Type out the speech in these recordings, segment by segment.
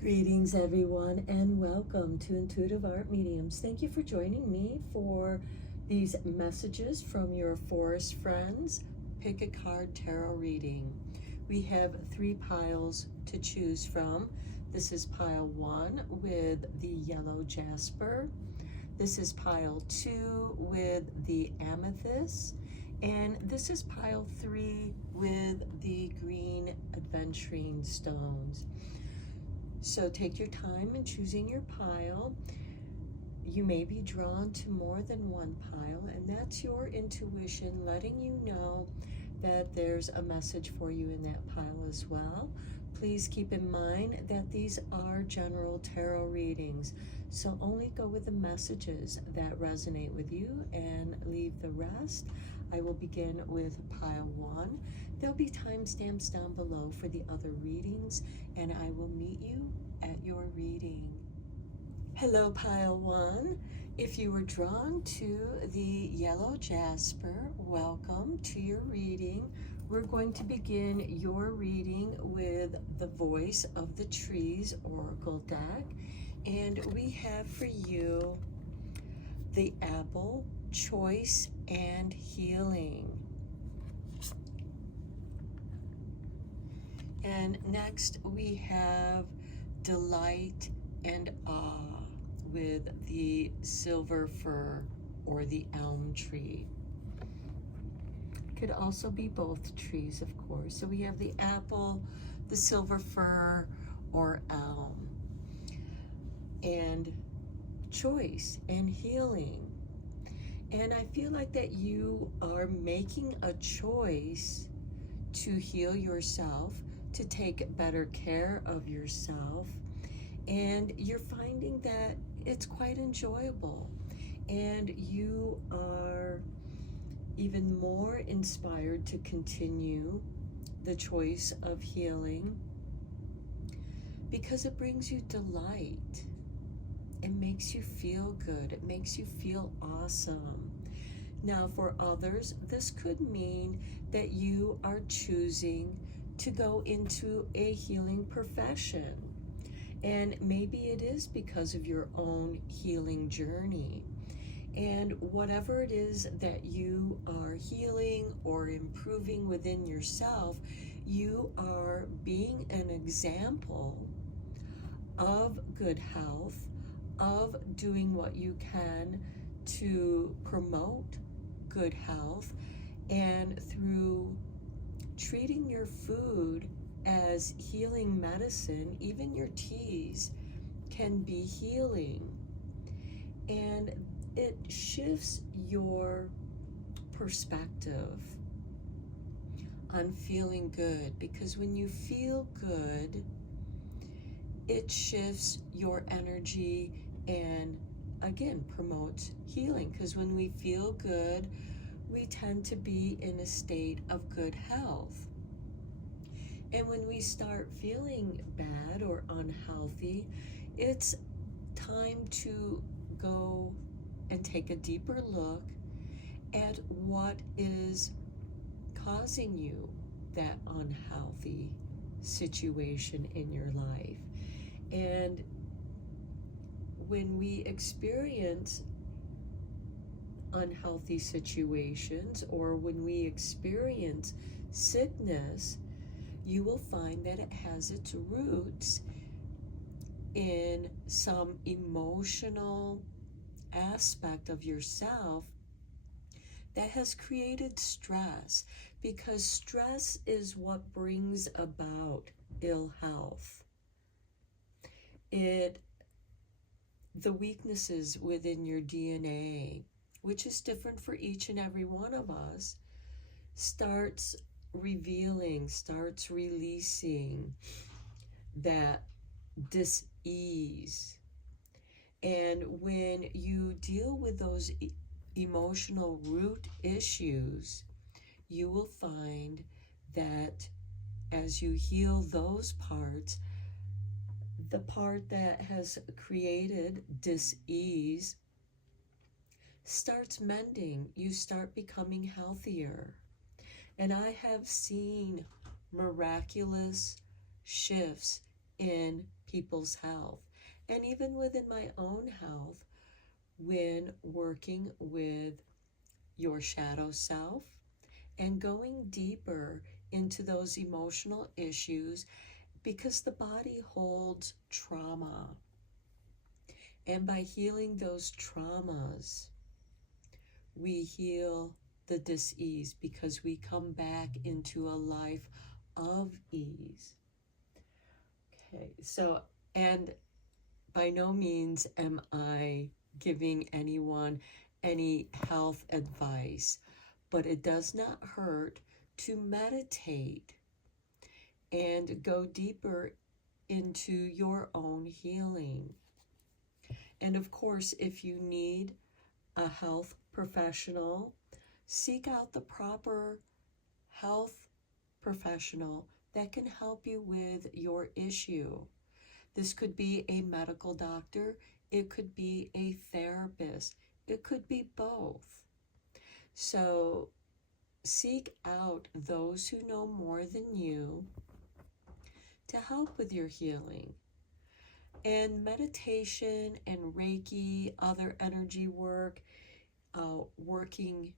Greetings, everyone, and welcome to Intuitive Art Mediums. Thank you for joining me for these messages from your forest friends. Pick a card tarot reading. We have 3 piles to choose from. This is pile 1 with the yellow jasper. This is pile 2 with the amethyst. And this is pile 3 with the green adventuring stones. So take your time in choosing your pile. You may be drawn to more than one pile, and that's your intuition letting you know that there's a message for you in that pile as well. Please keep in mind that these are general tarot readings, so only go with the messages that resonate with you and leave the rest. I will begin with pile 1. There'll be timestamps down below for the other readings, and I will meet you at your reading. Hello, pile 1. If you were drawn to the yellow jasper, welcome to your reading. We're going to begin your reading with the Voice of the Trees Oracle deck, and we have for you the Apple, Choice, and Healing. And next we have Delight and Awe with the silver fir or the elm tree. Could also be both trees, of course. So we have the apple, the silver fir, or elm. And choice and healing. And I feel like that you are making a choice to heal yourself, to take better care of yourself, and you're finding that it's quite enjoyable, and you are even more inspired to continue the choice of healing because it brings you delight. It makes you feel good. It makes you feel awesome. Now, for others, this could mean that you are choosing to go into a healing profession. And maybe it is because of your own healing journey. And whatever it is that you are healing or improving within yourself, you are being an example of good health, of doing what you can to promote good health, and through treating your food as healing medicine. Even your teas can be healing, and it shifts your perspective on feeling good, because when you feel good, it shifts your energy and again promotes healing, because when we feel good, we tend to be in a state of good health. And when we start feeling bad or unhealthy, it's time to go and take a deeper look at what is causing you that unhealthy situation in your life. And when we experience unhealthy situations, or when we experience sickness, you will find that it has its roots in some emotional aspect of yourself that has created stress, because stress is what brings about ill health. The weaknesses within your DNA, which is different for each and every one of us, starts revealing, starts releasing that dis-ease. And when you deal with those emotional root issues, you will find that as you heal those parts, the part that has created dis-ease starts mending. You start becoming healthier. And I have seen miraculous shifts in people's health. And even within my own health, when working with your shadow self and going deeper into those emotional issues, because the body holds trauma. And by healing those traumas, we heal the dis-ease because we come back into a life of ease. Okay, so, and by no means am I giving anyone any health advice, but it does not hurt to meditate and go deeper into your own healing. And of course, if you need a health professional, seek out the proper health professional that can help you with your issue. This could be a medical doctor, it could be a therapist, it could be both. So seek out those who know more than you to help with your healing. And meditation and Reiki, other energy work, working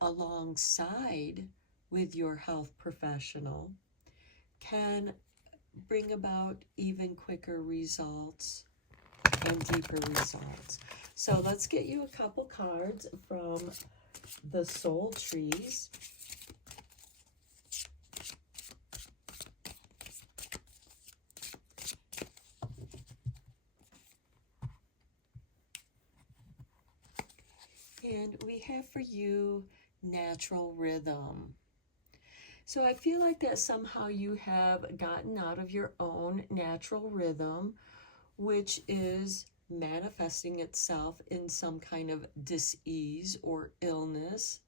alongside with your health professional can bring about even quicker results and deeper results. So let's get you a couple cards from the Soul Trees. And we have for you natural rhythm. So I feel like that somehow you have gotten out of your own natural rhythm, which is manifesting itself in some kind of dis-ease or illness.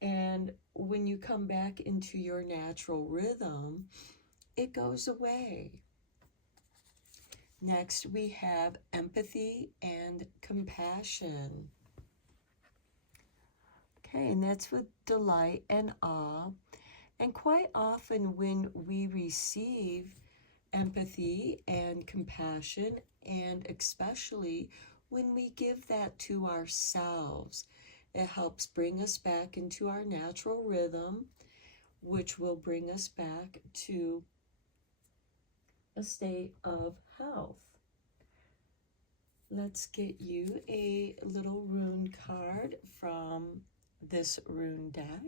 And when you come back into your natural rhythm, it goes away. Next, we have empathy and compassion. Okay, and that's with delight and awe. And quite often when we receive empathy and compassion, and especially when we give that to ourselves, it helps bring us back into our natural rhythm, which will bring us back to a state of health. Let's get you a little rune card from this rune deck.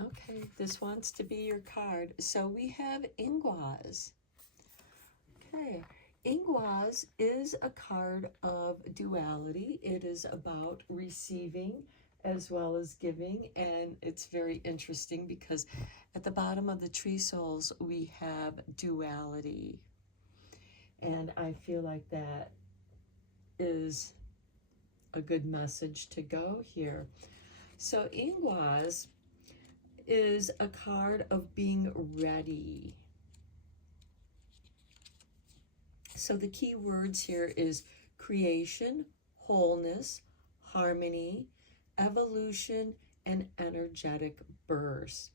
Okay, this wants to be your card. So we have Ingwaz. Okay, Ingwaz is a card of duality. It is about receiving as well as giving, and it's very interesting because at the bottom of the tree souls we have duality, and I feel like that is a good message to go here. So Ingwaz is a card of being ready. So the key words here is creation, wholeness, harmony, evolution, and energetic burst.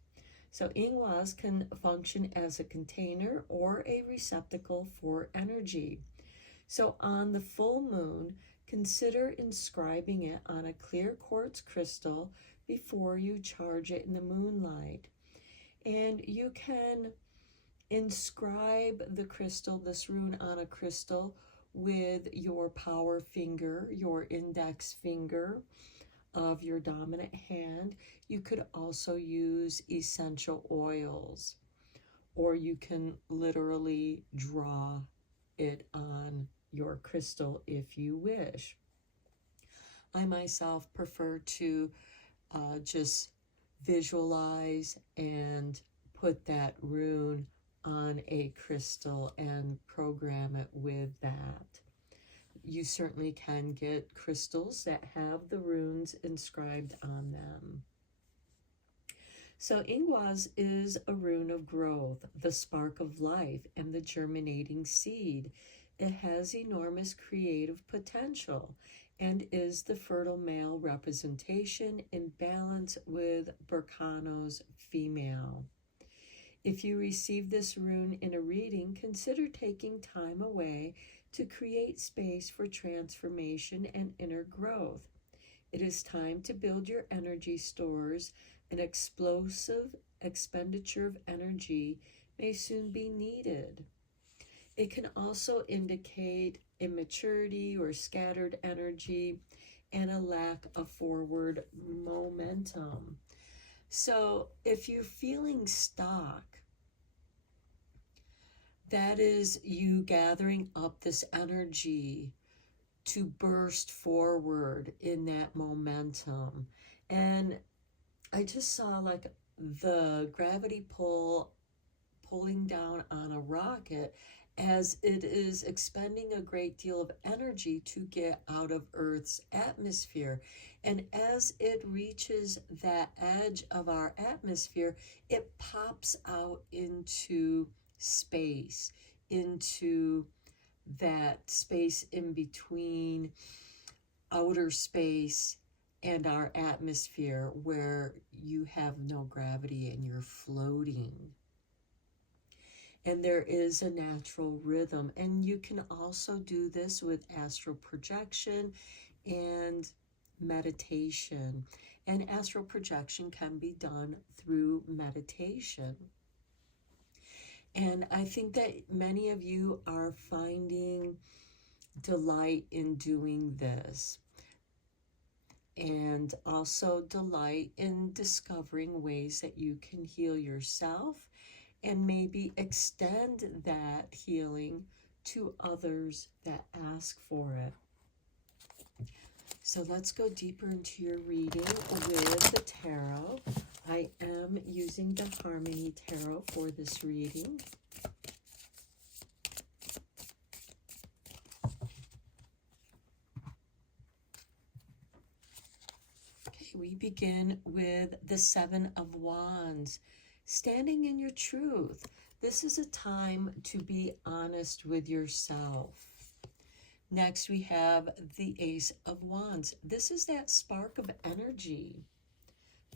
So Ingwaz can function as a container or a receptacle for energy. So on the full moon, consider inscribing it on a clear quartz crystal before you charge it in the moonlight. And you can inscribe the crystal, this rune, on a crystal with your power finger, your index finger of your dominant hand. You could also use essential oils, or you can literally draw it on your crystal if you wish. I myself prefer to just visualize and put that rune on a crystal and program it with that. You certainly can get crystals that have the runes inscribed on them. So Ingwaz is a rune of growth, the spark of life, and the germinating seed. It has enormous creative potential and is the fertile male representation in balance with Berkano's female. If you receive this rune in a reading, consider taking time away to create space for transformation and inner growth. It is time to build your energy stores. An explosive expenditure of energy may soon be needed. It can also indicate immaturity or scattered energy and a lack of forward momentum. So if you're feeling stuck, that is you gathering up this energy to burst forward in that momentum. And I just saw like the gravity pull pulling down on a rocket as it is expending a great deal of energy to get out of Earth's atmosphere. And as it reaches that edge of our atmosphere, it pops out into space, into that space in between outer space and our atmosphere where you have no gravity and you're floating. And there is a natural rhythm. And you can also do this with astral projection and meditation. And astral projection can be done through meditation. And I think that many of you are finding delight in doing this. And also delight in discovering ways that you can heal yourself and maybe extend that healing to others that ask for it. So let's go deeper into your reading with the tarot. I am using the Harmony Tarot for this reading. Okay, we begin with the Seven of Wands. Standing in your truth. This is a time to be honest with yourself. Next, we have the Ace of Wands. This is that spark of energy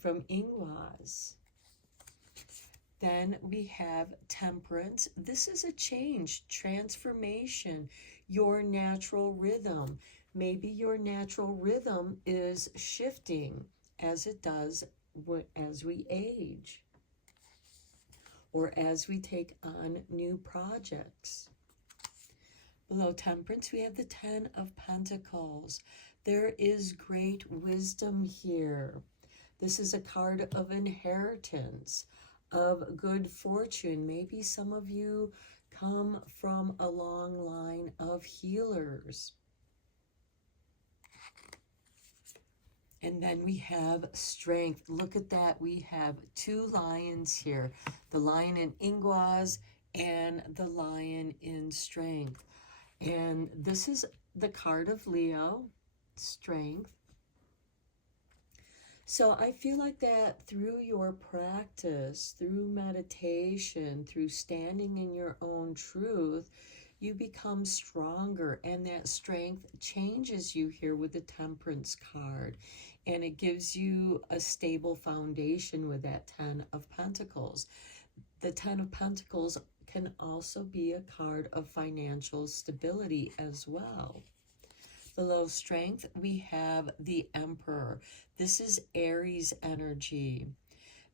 from Ingwaz. Then we have Temperance. This is a change, transformation, your natural rhythm. Maybe your natural rhythm is shifting as it does as we age, or as we take on new projects. Below Temperance, we have the Ten of Pentacles. There is great wisdom here. This is a card of inheritance, of good fortune. Maybe some of you come from a long line of healers. And then we have strength. Look at that. We have two lions here. The lion in Ingwaz and the lion in strength. And this is the card of Leo, strength. So I feel like that through your practice, through meditation, through standing in your own truth, you become stronger, and that strength changes you here with the Temperance card. And it gives you a stable foundation with that Ten of Pentacles. The Ten of Pentacles can also be a card of financial stability as well. Below strength, we have the Emperor. This is Aries energy.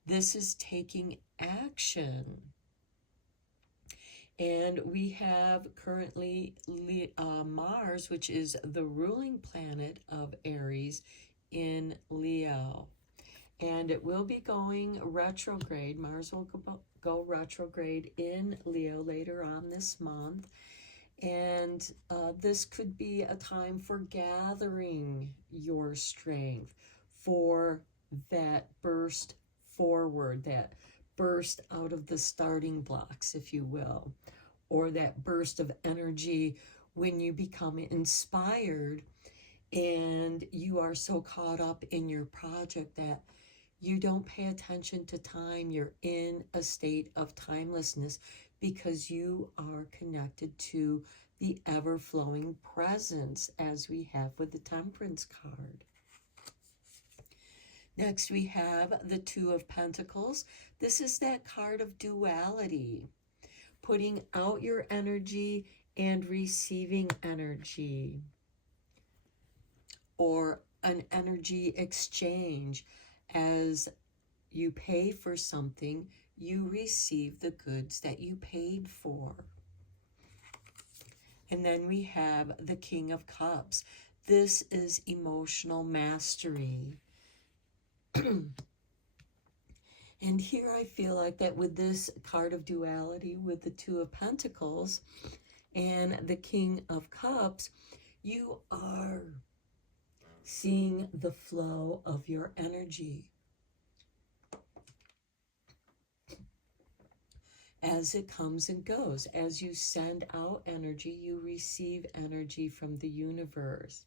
This is taking action. And we have currently Mars, which is the ruling planet of Aries, in Leo. And it will be going retrograde. Mars will go retrograde in Leo later on this month. And this could be a time for gathering your strength for that burst forward, that burst out of the starting blocks, if you will, or that burst of energy when you become inspired and you are so caught up in your project that You don't pay attention to time. You're in a state of timelessness because you are connected to the ever-flowing presence, as we have with the Temperance card. Next, we have the Two of Pentacles. This is that card of duality, putting out your energy and receiving energy, or an energy exchange. As you pay for something, you receive the goods that you paid for. And then we have the King of Cups. This is emotional mastery. And here I feel like that with this card of duality, with the Two of Pentacles and the King of Cups, you are seeing the flow of your energy as it comes and goes. As you send out energy, you receive energy from the universe.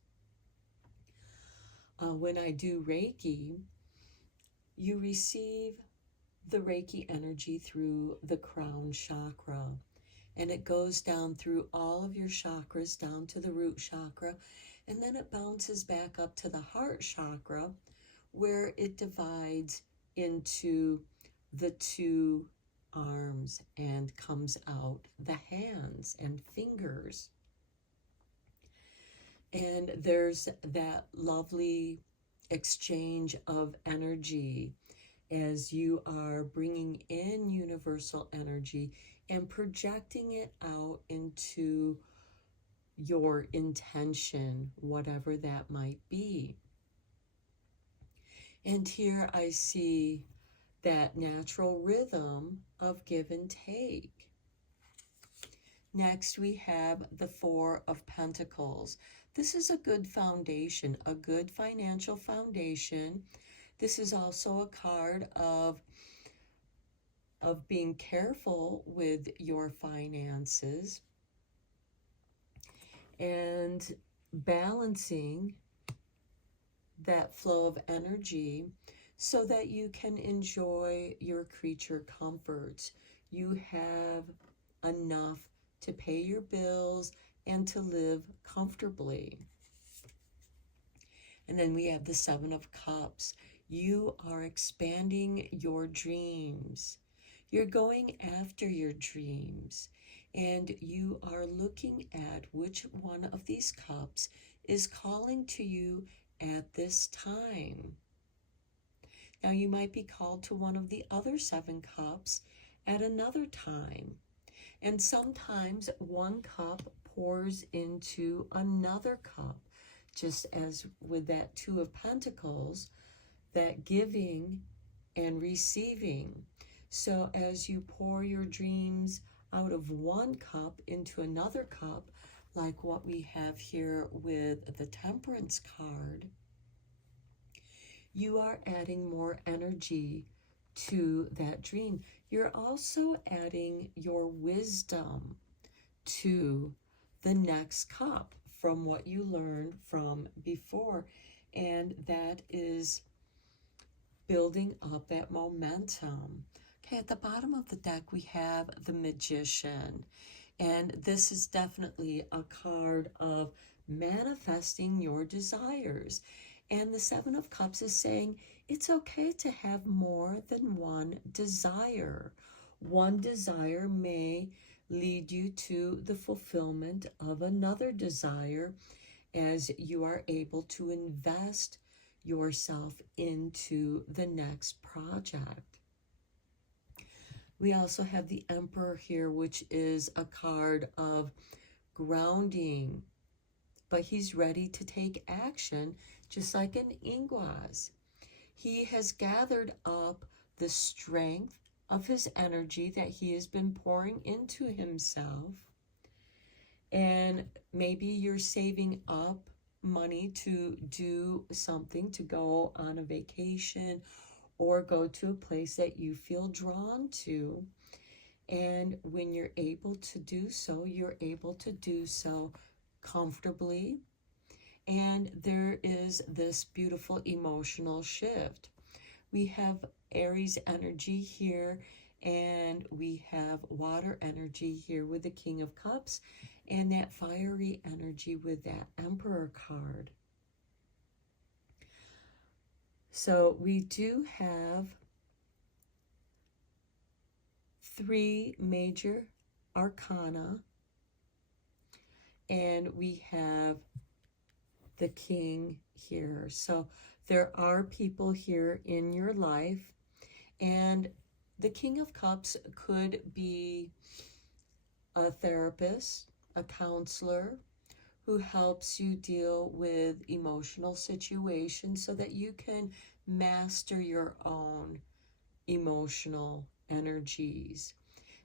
When I do Reiki, you receive the Reiki energy through the crown chakra, and it goes down through all of your chakras down to the root chakra, and then it bounces back up to the heart chakra, where it divides into the two arms and comes out the hands and fingers. And there's that lovely exchange of energy as you are bringing in universal energy and projecting it out into your intention, whatever that might be. And here I see that natural rhythm of give and take. Next, we have the Four of Pentacles. This is a good foundation, a good financial foundation. This is also a card of being careful with your finances and balancing that flow of energy so that you can enjoy your creature comforts. You have enough to pay your bills and to live comfortably. And then we have the Seven of Cups. You are expanding your dreams. You're going after your dreams, and you are looking at which one of these cups is calling to you at this time. Now, you might be called to one of the other 7 cups at another time. And sometimes one cup pours into another cup, just as with that Two of Pentacles, that giving and receiving. So as you pour your dreams out of one cup into another cup, like what we have here with the Temperance card, you are adding more energy to that dream. You're also adding your wisdom to the next cup from what you learned from before. And that is building up that momentum. Okay, at the bottom of the deck, we have the Magician. And this is definitely a card of manifesting your desires. And the Seven of Cups is saying it's okay to have more than one desire. One desire may lead you to the fulfillment of another desire as you are able to invest yourself into the next project. We also have the Emperor here, which is a card of grounding, but he's ready to take action, just like an Ingwas. He has gathered up the strength of his energy that he has been pouring into himself, and maybe you're saving up money to do something, to go on a vacation or go to a place that you feel drawn to. And when you're able to do so, you're able to do so comfortably. And there is this beautiful emotional shift. We have Aries energy here, and we have water energy here with the King of Cups, and that fiery energy with that Emperor card. So we do have 3 major arcana, and we have the King here. So there are people here in your life, and the King of Cups could be a therapist, a counselor who helps you deal with emotional situations so that you can master your own emotional energies,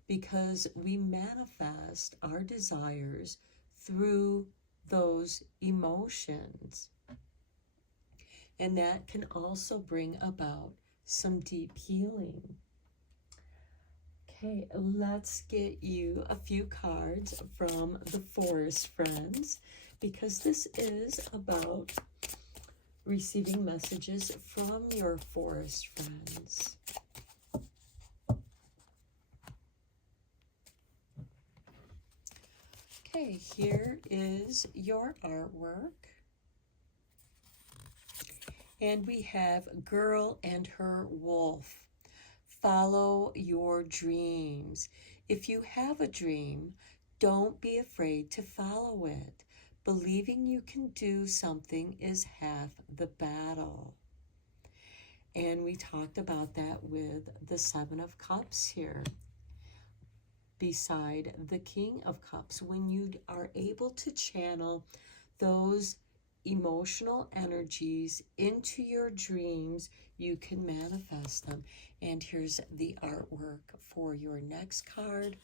because we manifest our desires through those emotions. And that can also bring about some deep healing. Okay, let's get you a few cards from the Forest Friends, because this is about receiving messages from your forest friends. Okay, here is your artwork. And we have Girl and Her Wolf. Follow your dreams. If you have a dream, don't be afraid to follow it. Believing you can do something is half the battle. And we talked about that with the 7 of Cups here, beside the King of Cups. When you are able to channel those emotional energies into your dreams, you can manifest them. And here's the artwork for your next card.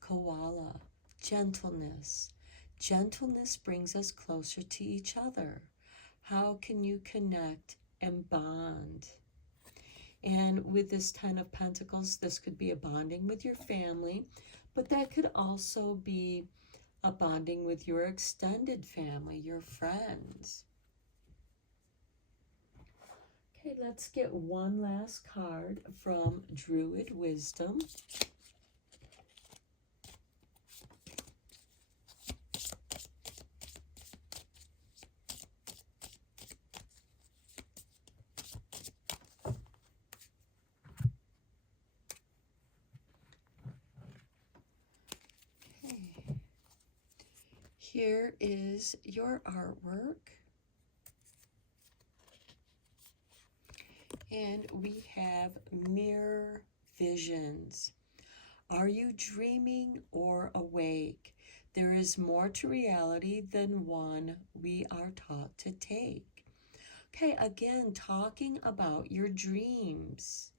Koala, gentleness. Gentleness brings us closer to each other. How can you connect and bond? And with this 10 of Pentacles, this could be a bonding with your family, but that could also be a bonding with your extended family, your friends. Okay, let's get one last card from Druid Wisdom. Okay. Here is your artwork. And we have mirror visions. Are you dreaming or awake? There is more to reality than one we are taught to take. Okay, again, talking about your dreams,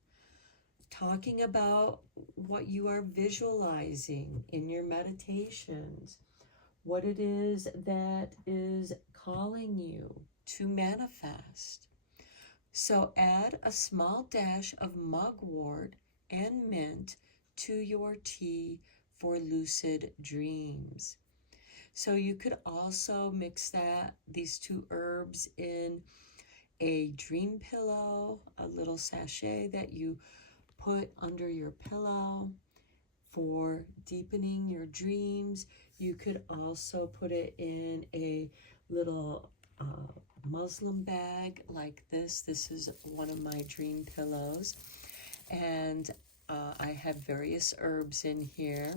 talking about what you are visualizing in your meditations, what it is that is calling you to manifest. So add a small dash of mugwort and mint to your tea for lucid dreams. So you could also mix these 2 herbs in a dream pillow, a little sachet that you put under your pillow for deepening your dreams. You could also put it in a little muslin bag like this. This is one of my dream pillows, and I have various herbs in here,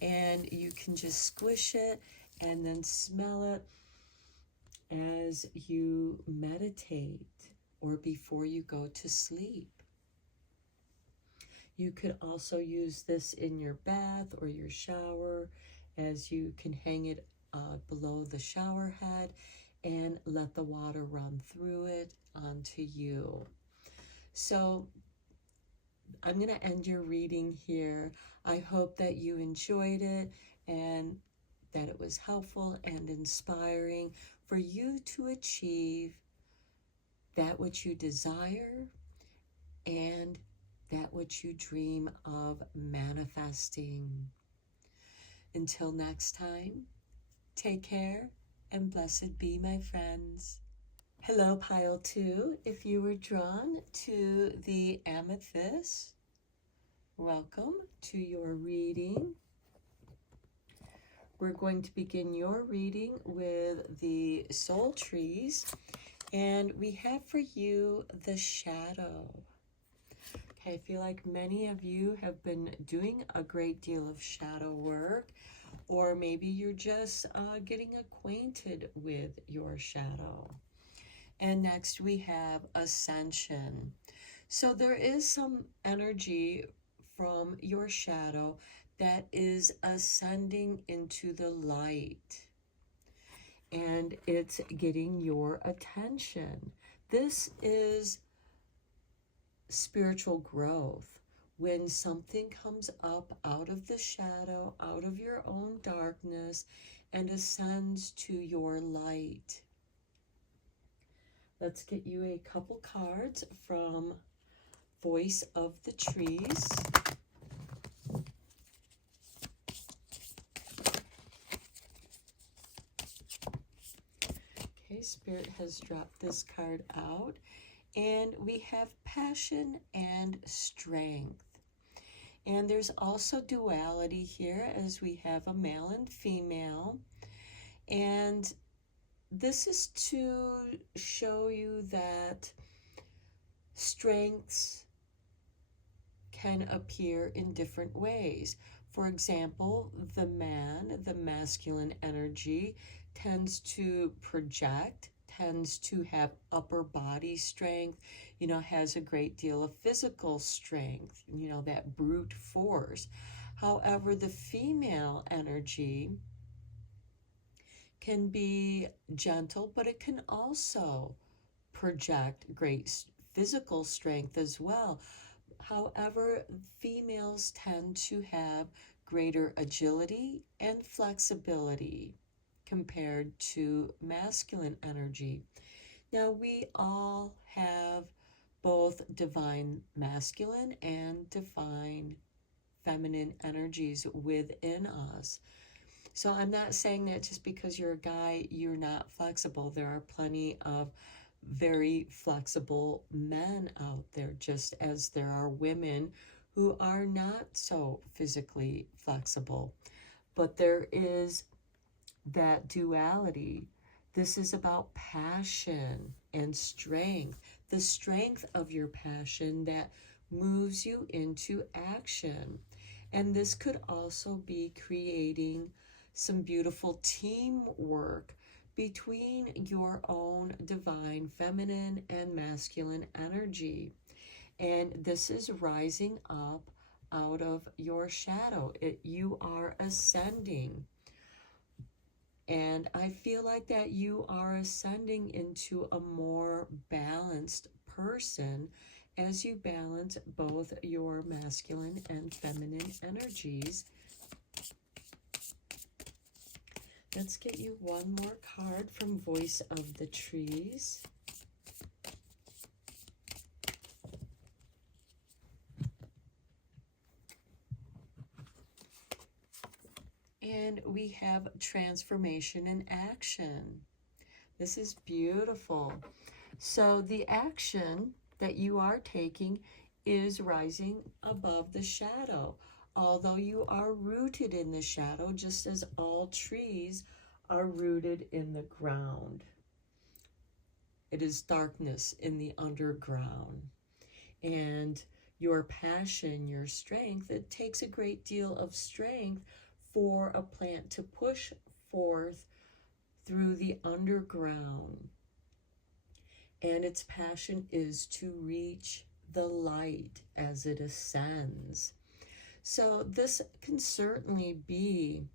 and you can just squish it and then smell it as you meditate or before you go to sleep. You could also use this in your bath or your shower, as you can hang it below the shower head and let the water run through it onto you. So I'm going to end your reading here. I hope that you enjoyed it and that it was helpful and inspiring for you to achieve that which you desire and that which you dream of manifesting. Until next time, take care and blessed be, my friends. Hello, pile 2. If you were drawn to the amethyst, welcome to your reading. We're going to begin your reading with the soul trees, and we have for you the shadow. Okay, I feel like many of you have been doing a great deal of shadow work, or maybe you're just getting acquainted with your shadow. And next we have ascension. So there is some energy from your shadow that is ascending into the light, and it's getting your attention. This is spiritual growth. When something comes up out of the shadow, out of your own darkness, and ascends to your light. Let's get you a couple cards from Voice of the Trees. Okay, Spirit has dropped this card out. And we have passion and strength. And there's also duality here, as we have a male and female. And this is to show you that strengths can appear in different ways. For example, the man, the masculine energy, tends to project, tends to have upper body strength, has a great deal of physical strength, that brute force. However, the female energy can be gentle, but it can also project great physical strength as well. However, females tend to have greater agility and flexibility compared to masculine energy. Now, we all have both divine masculine and divine feminine energies within us. So I'm not saying that just because you're a guy, you're not flexible. There are plenty of very flexible men out there, just as there are women who are not so physically flexible. But there is that duality. This is about passion and strength, the strength of your passion that moves you into action. And this could also be creating some beautiful teamwork between your own divine feminine and masculine energy. And this is rising up out of your shadow. You are ascending. And I feel like that you are ascending into a more balanced person as you balance both your masculine and feminine energies. Let's get you one more card from Voice of the Trees. And we have transformation and action. This is beautiful. So the action that you are taking is rising above the shadow. Although you are rooted in the shadow, just as all trees are rooted in the ground. It is darkness in the underground. And your passion, your strength, it takes a great deal of strength for a plant to push forth through the underground. And its passion is to reach the light as it ascends. So this can certainly be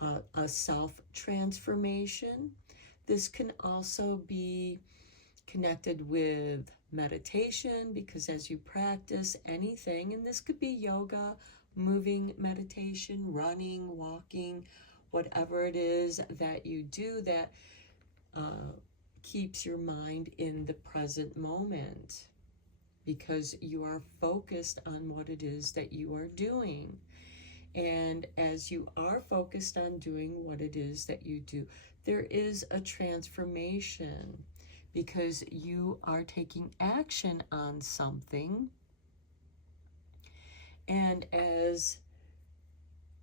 a self-transformation. This can also be connected with meditation, because as you practice anything, and this could be yoga, moving meditation, running, walking, whatever it is that you do that keeps your mind in the present moment, because you are focused on what it is that you are doing. And as you are focused on doing what it is that you do, there is a transformation, because you are taking action on something. And as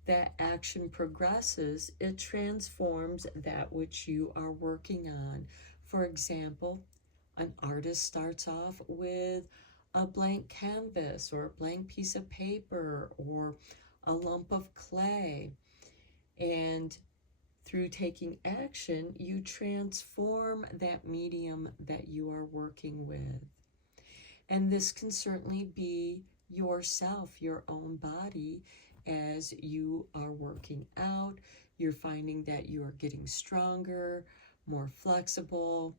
that action progresses, it transforms that which you are working on. For example, an artist starts off with a blank canvas or a blank piece of paper or a lump of clay. And through taking action, you transform that medium that you are working with. And this can certainly be yourself, your own body, as you are working out. You're finding that you are getting stronger, more flexible,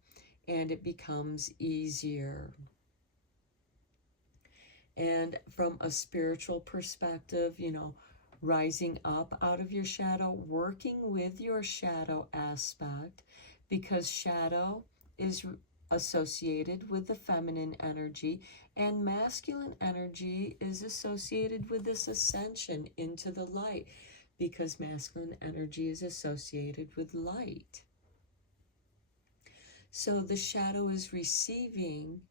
and it becomes easier. And from a spiritual perspective, rising up out of your shadow, working with your shadow aspect, because shadow is associated with the feminine energy, and masculine energy is associated with this ascension into the light, because masculine energy is associated with light. So the shadow is receiving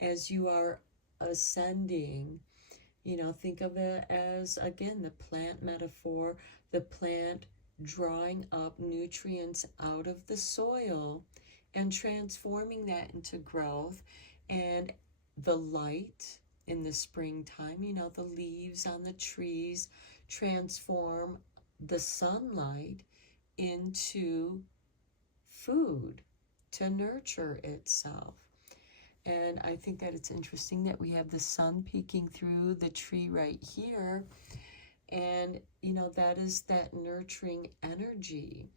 as you are ascending. Think of it as, again, the plant metaphor, the plant drawing up nutrients out of the soil and transforming that into growth. And the light in the springtime, the leaves on the trees transform the sunlight into food to nurture itself. And I think that it's interesting that we have the sun peeking through the tree right here. And, that is that nurturing energy.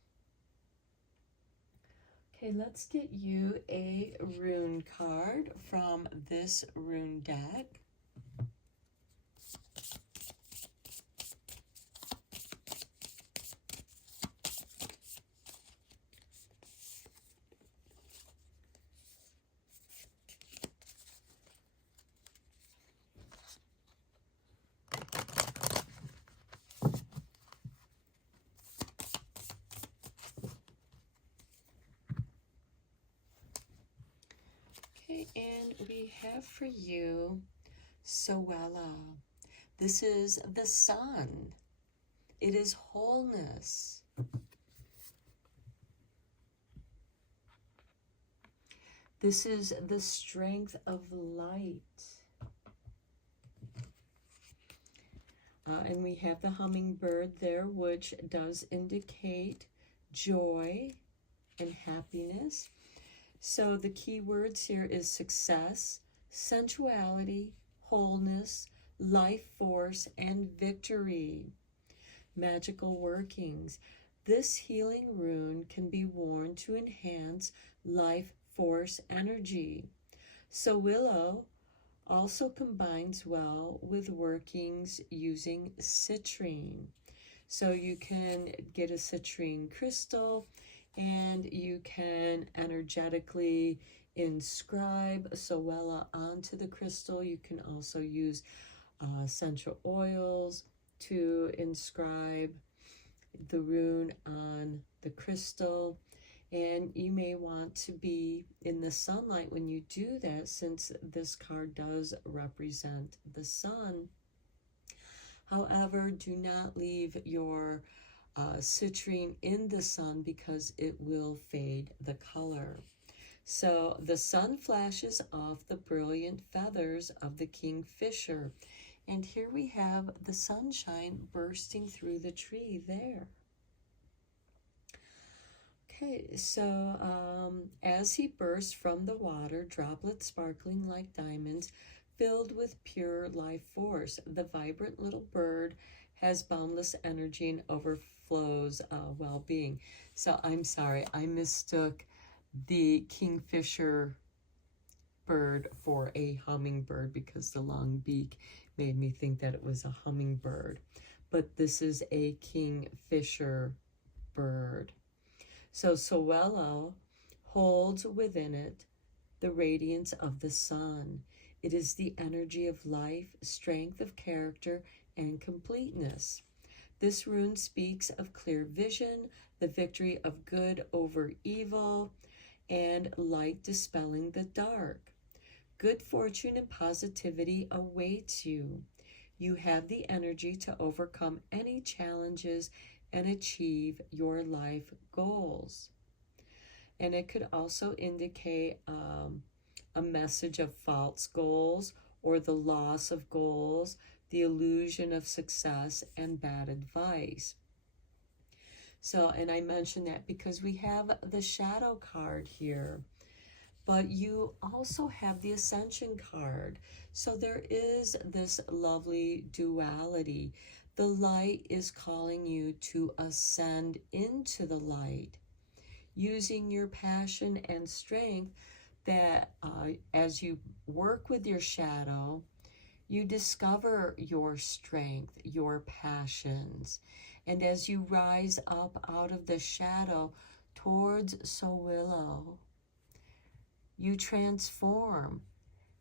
Okay, let's get you a rune card from this rune deck. Okay, and we have for you Soella. This is the sun. It is wholeness. This is the strength of light. And we have the hummingbird there, which does indicate joy and happiness. So the key words here is success, sensuality, wholeness, life force, and victory. Magical workings. This healing rune can be worn to enhance life force energy. So willow also combines well with workings using citrine. So you can get a citrine crystal and you can energetically inscribe Soella onto the crystal. You can also use essential oils to inscribe the rune on the crystal. And you may want to be in the sunlight when you do that, since this card does represent the sun. However, do not leave your citrine in the sun because it will fade the color. So the sun flashes off the brilliant feathers of the kingfisher. And here we have the sunshine bursting through the tree there. Okay, so as he bursts from the water, droplets sparkling like diamonds, filled with pure life force, the vibrant little bird has boundless energy and overflows well-being. So I'm sorry, I mistook the kingfisher bird for a hummingbird because the long beak made me think that it was a hummingbird. But this is a kingfisher bird. So Soella holds within it the radiance of the sun. It is the energy of life, strength of character, and completeness. This rune speaks of clear vision, the victory of good over evil, and light dispelling the dark. Good fortune and positivity awaits you. You have the energy to overcome any challenges and achieve your life goals. And it could also indicate a message of false goals or the loss of goals, the illusion of success, and bad advice. So, and I mention that because we have the shadow card here, but you also have the ascension card. So there is this lovely duality. The light is calling you to ascend into the light, using your passion and strength that as you work with your shadow, you discover your strength, your passions. And as you rise up out of the shadow towards Sowillow, you transform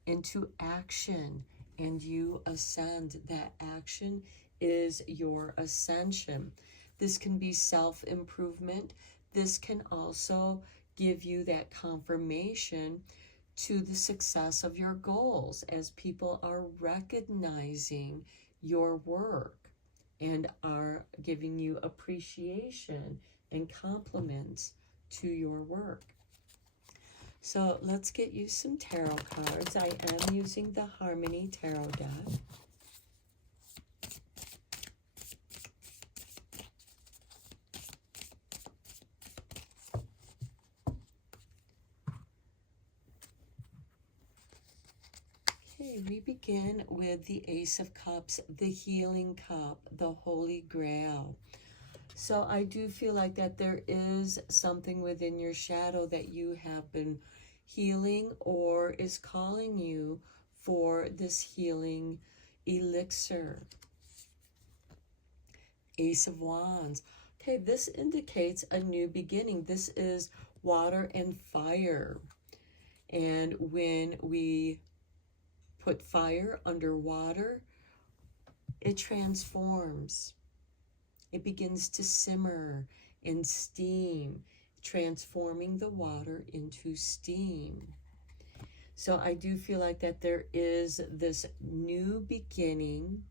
into action and you ascend. That action is your ascension. This can be self-improvement. This can also give you that confirmation to the success of your goals as people are recognizing your work and are giving you appreciation and compliments to your work. So let's get you some tarot cards. I am using the Harmony Tarot deck. Okay, we begin with the Ace of Cups, the Healing Cup, the Holy Grail. So I do feel like that there is something within your shadow that you have been healing or is calling you for this healing elixir. Ace of Wands. Okay, this indicates a new beginning. This is water and fire. And when we put fire under water, it transforms. It begins to simmer and steam, transforming the water into steam. So I do feel like that there is this new beginning.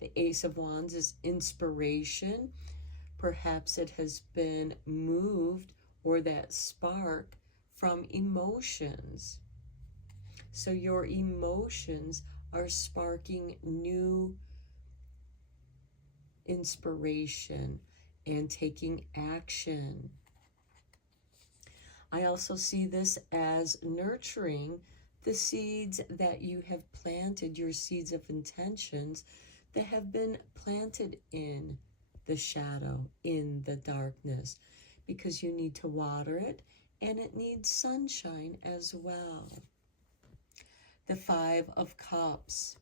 The Ace of Wands is inspiration. Perhaps it has been moved, or that spark, from emotions. So your emotions are sparking new inspiration and taking action. I also see this as nurturing the seeds that you have planted, your seeds of intentions that have been planted in the shadow, in the darkness, because you need to water it and it needs sunshine as well. The Five of Cups.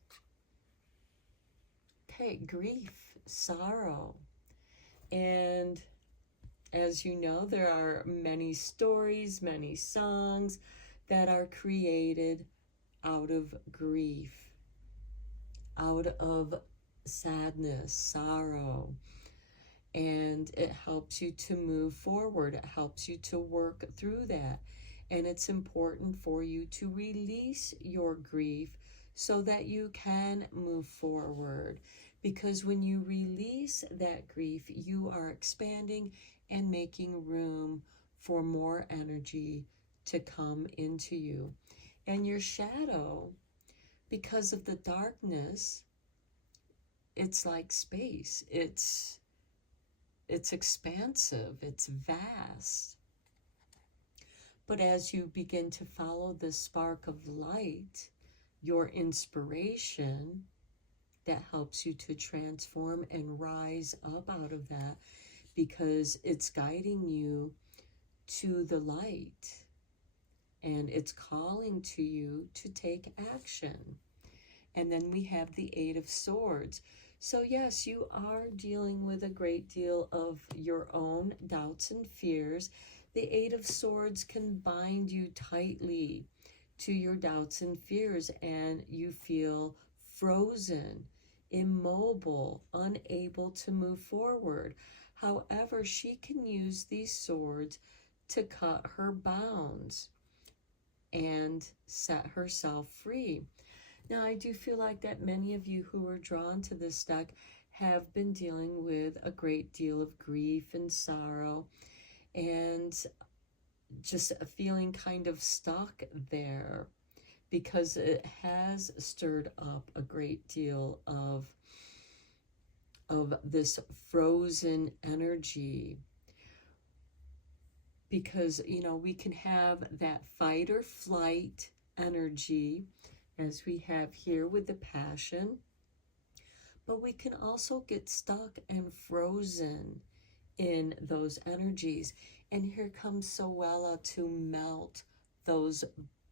Okay, grief, sorrow. And as you know, there are many stories, many songs that are created out of grief, out of sadness, sorrow. And it helps you to move forward. It helps you to work through that. And it's important for you to release your grief so that you can move forward. Because when you release that grief, you are expanding and making room for more energy to come into you. And your shadow, because of the darkness, it's like space. It's expansive, it's vast. But as you begin to follow the spark of light, your inspiration, that helps you to transform and rise up out of that, because it's guiding you to the light and it's calling to you to take action. And then we have the Eight of Swords. So yes, you are dealing with a great deal of your own doubts and fears. The Eight of Swords can bind you tightly to your doubts and fears, and you feel frozen, immobile, unable to move forward. However, she can use these swords to cut her bounds and set herself free. Now, I do feel like that many of you who are drawn to this deck have been dealing with a great deal of grief and sorrow and just feeling kind of stuck there, because it has stirred up a great deal of this frozen energy. Because, you know, we can have that fight or flight energy, as we have here with the Passion, but we can also get stuck and frozen in those energies. And here comes Soella to melt those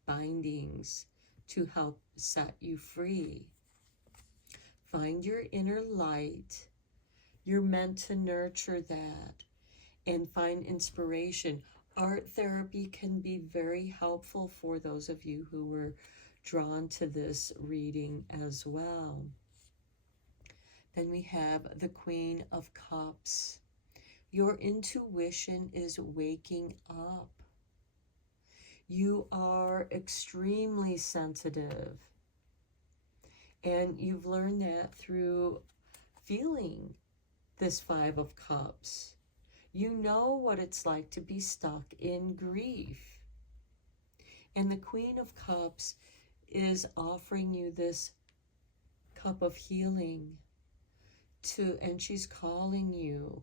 bindings to help set you free. Find your inner light. You're meant to nurture that and find inspiration. Art therapy can be very helpful for those of you who were drawn to this reading as well. Then we have the Queen of Cups. Your intuition is waking up. You are extremely sensitive. And you've learned that through feeling this Five of Cups. You know what it's like to be stuck in grief. And the Queen of Cups is offering you this cup of healing, and she's calling you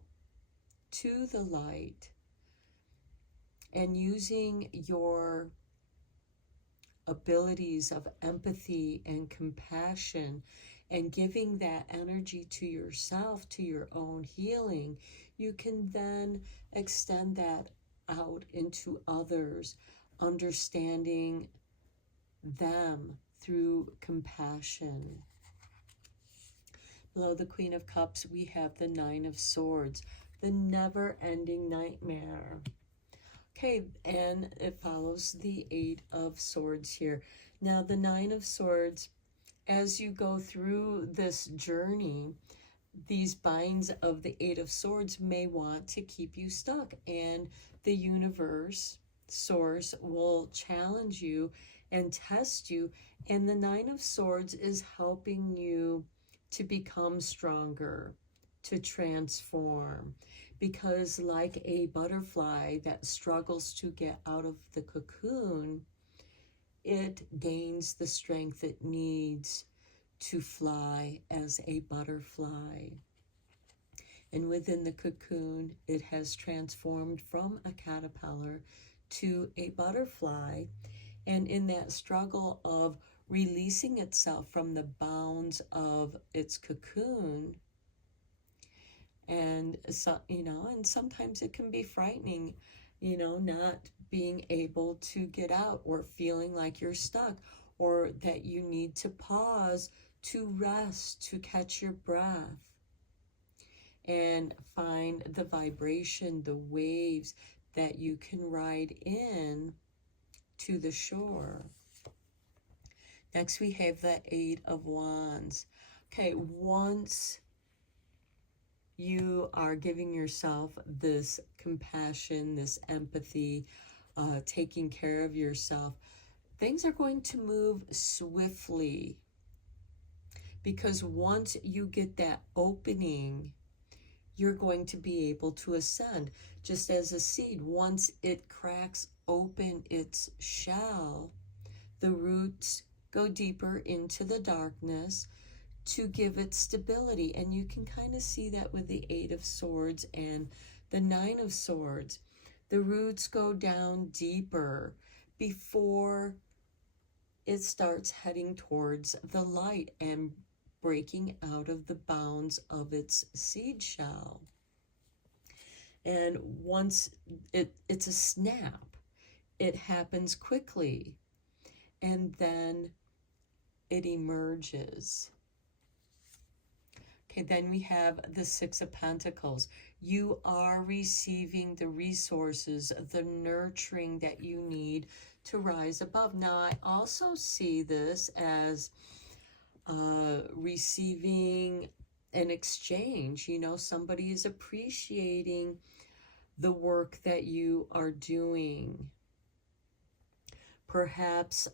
to the light, and using your abilities of empathy and compassion and giving that energy to yourself, to your own healing, you can then extend that out into others, understanding them through compassion. Below the Queen of Cups, we have the Nine of Swords, the never-ending nightmare. Okay, and it follows the Eight of Swords here. Now, the Nine of Swords, as you go through this journey, these binds of the Eight of Swords may want to keep you stuck, and the universe, source, will challenge you and test you, and the Nine of Swords is helping you to become stronger, to transform, because like a butterfly that struggles to get out of the cocoon, it gains the strength it needs to fly as a butterfly. And within the cocoon, it has transformed from a caterpillar to a butterfly. And in that struggle of releasing itself from the bounds of its cocoon, and so, you know, and sometimes it can be frightening, you know, not being able to get out, or feeling like you're stuck, or that you need to pause to rest, to catch your breath and find the vibration, the waves that you can ride in to the shore. Next, we have the Eight of Wands. Okay, once you are giving yourself this compassion, this empathy, taking care of yourself, things are going to move swiftly, because once you get that opening, you're going to be able to ascend. Just as a seed, once it cracks open its shell, the roots go deeper into the darkness to give it stability. And you can kind of see that with the Eight of Swords and the Nine of Swords. The roots go down deeper before it starts heading towards the light and breaking out of the bounds of its seed shell. And once it's a snap, it happens quickly, and then it emerges. Okay, then we have the Six of Pentacles. You are receiving the resources, the nurturing that you need to rise above. Now, I also see this as receiving an exchange. You know, somebody is appreciating the work that you are doing, perhaps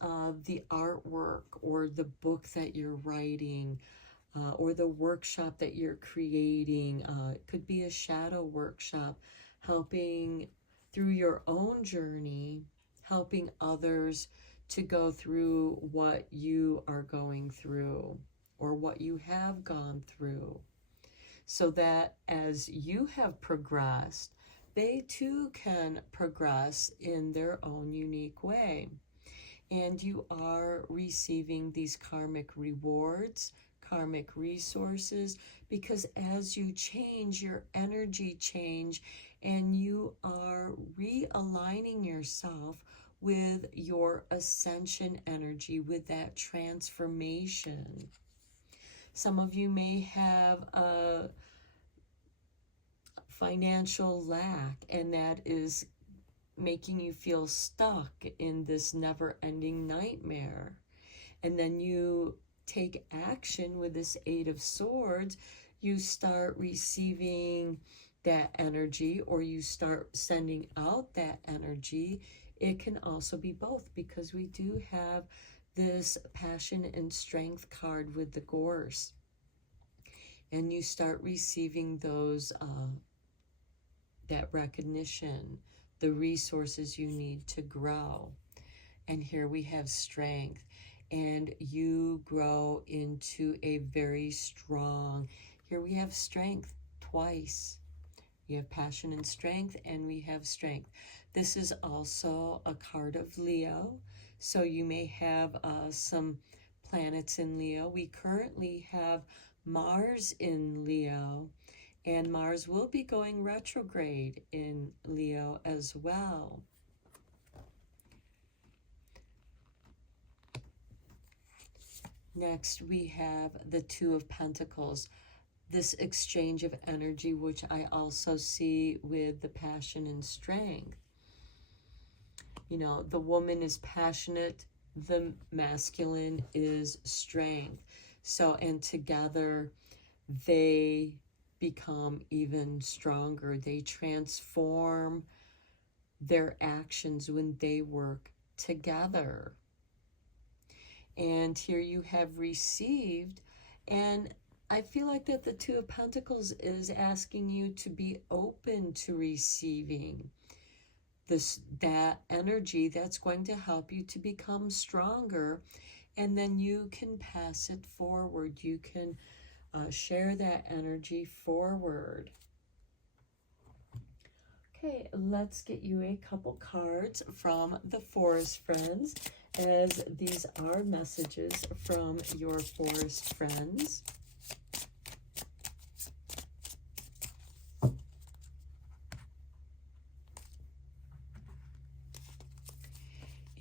the artwork or the book that you're writing, or the workshop that you're creating. It could be a shadow workshop, helping through your own journey, helping others to go through what you are going through or what you have gone through, so that as you have progressed, they too can progress in their own unique way. And you are receiving these karmic rewards, karmic resources, because as you change, your energy change, and you are realigning yourself with your ascension energy, with that transformation. Some of you may have a financial lack, and that is making you feel stuck in this never-ending nightmare. And then you take action with this Eight of Swords. You start receiving that energy, or you start sending out that energy. It can also be both, because we do have this passion and strength card with the gorse. And you start receiving those that recognition, the resources you need to grow. And here we have strength, and you grow into a very strong, here we have strength twice. We have passion and strength, and we have strength. This is also a card of Leo, so you may have some planets in Leo. We currently have Mars in Leo, and Mars will be going retrograde in Leo as well. Next, we have the Two of Pentacles, this exchange of energy, which I also see with the passion and strength. You know, the woman is passionate, the masculine is strength. So, and together they become even stronger. They transform their actions when they work together. And here you have received, and I feel like that the Two of Pentacles is asking you to be open to receiving that energy that's going to help you to become stronger, and then you can pass it forward. You can share that energy forward. Okay, let's get you a couple cards from the Forest Friends, as these are messages from your Forest Friends.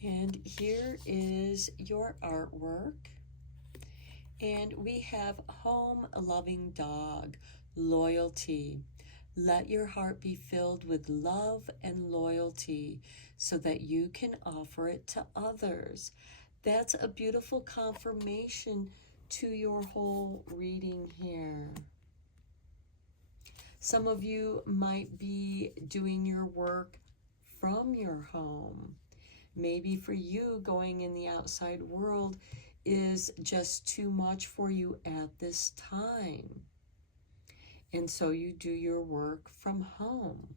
And here is your artwork. And we have home, a loving dog, loyalty. Let your heart be filled with love and loyalty so that you can offer it to others. That's a beautiful confirmation to your whole reading here. Some of you might be doing your work from your home. Maybe for you, going in the outside world is just too much for you at this time. And so you do your work from home.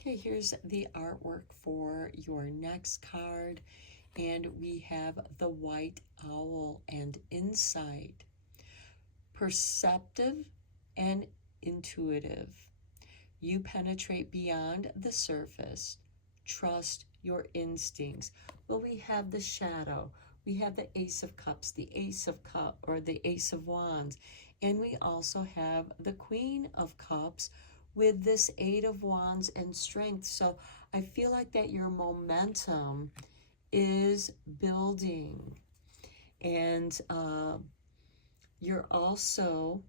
Okay, here's the artwork for your next card. And we have the white owl and insight. Perceptive and intuitive. You penetrate beyond the surface. Trust your instincts. Well, we have the shadow. We have the Ace of Cups, the Ace of Cups, or the Ace of Wands. And we also have the Queen of Cups with this Eight of Wands and strength. So I feel like that your momentum is building. And you're also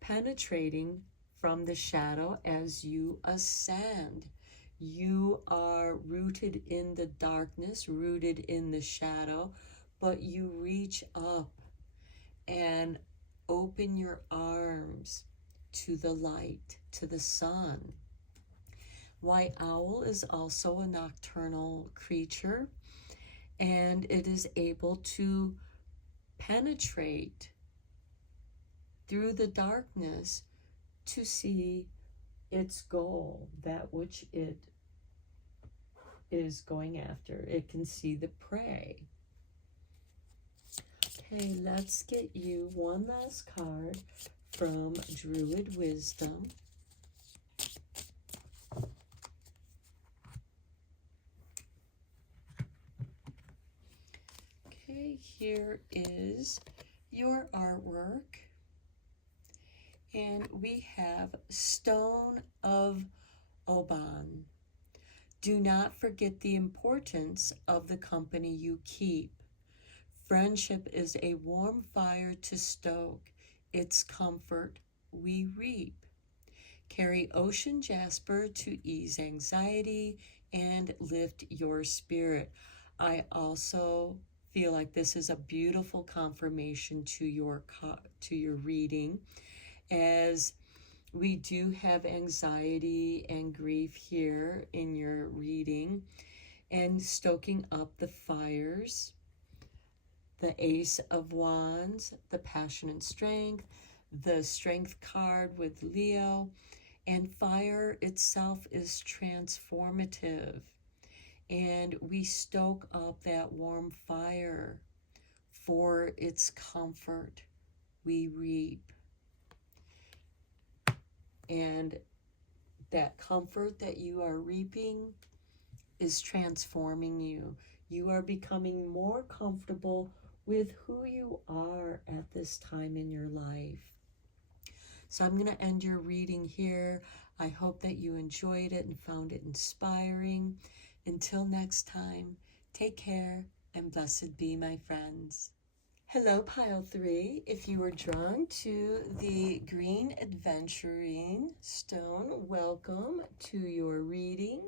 penetrating from the shadow as you ascend. You are rooted in the darkness, rooted in the shadow, but you reach up and open your arms to the light, to the sun. White owl is also a nocturnal creature, and it is able to penetrate through the darkness to see its goal, that which it is going after. It can see the prey. Okay, let's get you one last card from Druid Wisdom. Okay, here is your artwork. And we have Stone of Oban. Do not forget the importance of the company you keep. Friendship is a warm fire to stoke. Its comfort we reap. Carry ocean jasper to ease anxiety and lift your spirit. I also feel like this is a beautiful confirmation to your reading, as we do have anxiety and grief here in your reading, and stoking up the fires. The Ace of Wands, the Passion and Strength, the Strength card with Leo, and fire itself is transformative. And we stoke up that warm fire. For its comfort we reap. And that comfort that you are reaping is transforming you. You are becoming more comfortable with who you are at this time in your life. So I'm going to end your reading here. I hope that you enjoyed it and found it inspiring. Until next time, take care and blessed be, my friends. Hello, Pile 3. If you were drawn to the green adventuring stone, welcome to your reading.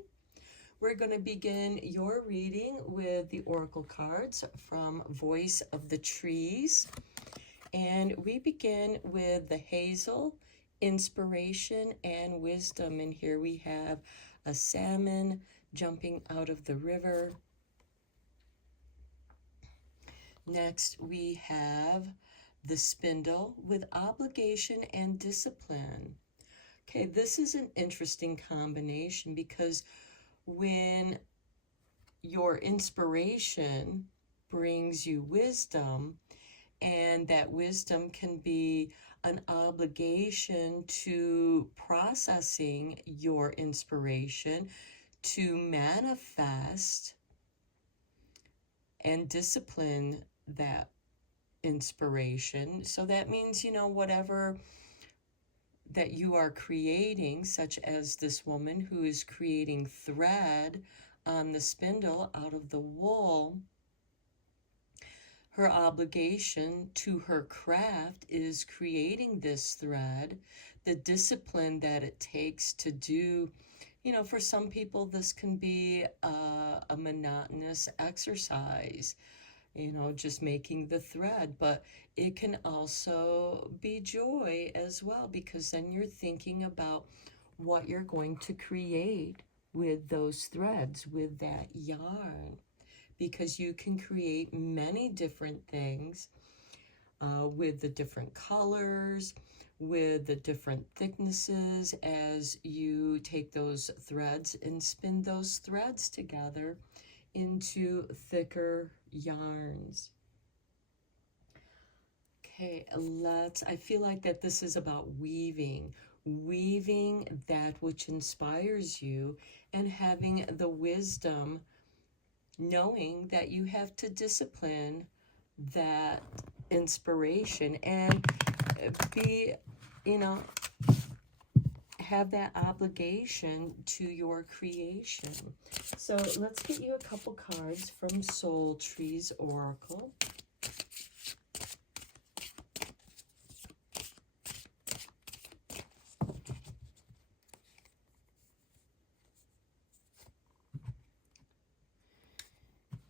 We're going to begin your reading with the oracle cards from Voice of the Trees. And we begin with the Hazel, Inspiration, and Wisdom. And here we have a salmon jumping out of the river. Next, we have the Spindle with Obligation and Discipline. Okay, this is an interesting combination, because when your inspiration brings you wisdom, and that wisdom can be an obligation to processing your inspiration to manifest and discipline that inspiration. So that means, whatever that you are creating, such as this woman who is creating thread on the spindle out of the wool, her obligation to her craft is creating this thread, the discipline that it takes to do. For some people, this can be a monotonous exercise, just making the thread, but it can also be joy as well, because then you're thinking about what you're going to create with those threads, with that yarn. Because you can create many different things with the different colors, with the different thicknesses, as you take those threads and spin those threads together into thicker yarns. Okay, I feel like that this is about weaving that which inspires you, and having the wisdom, knowing that you have to discipline that inspiration and be, have that obligation to your creation. So let's get you a couple cards from Soul Trees Oracle.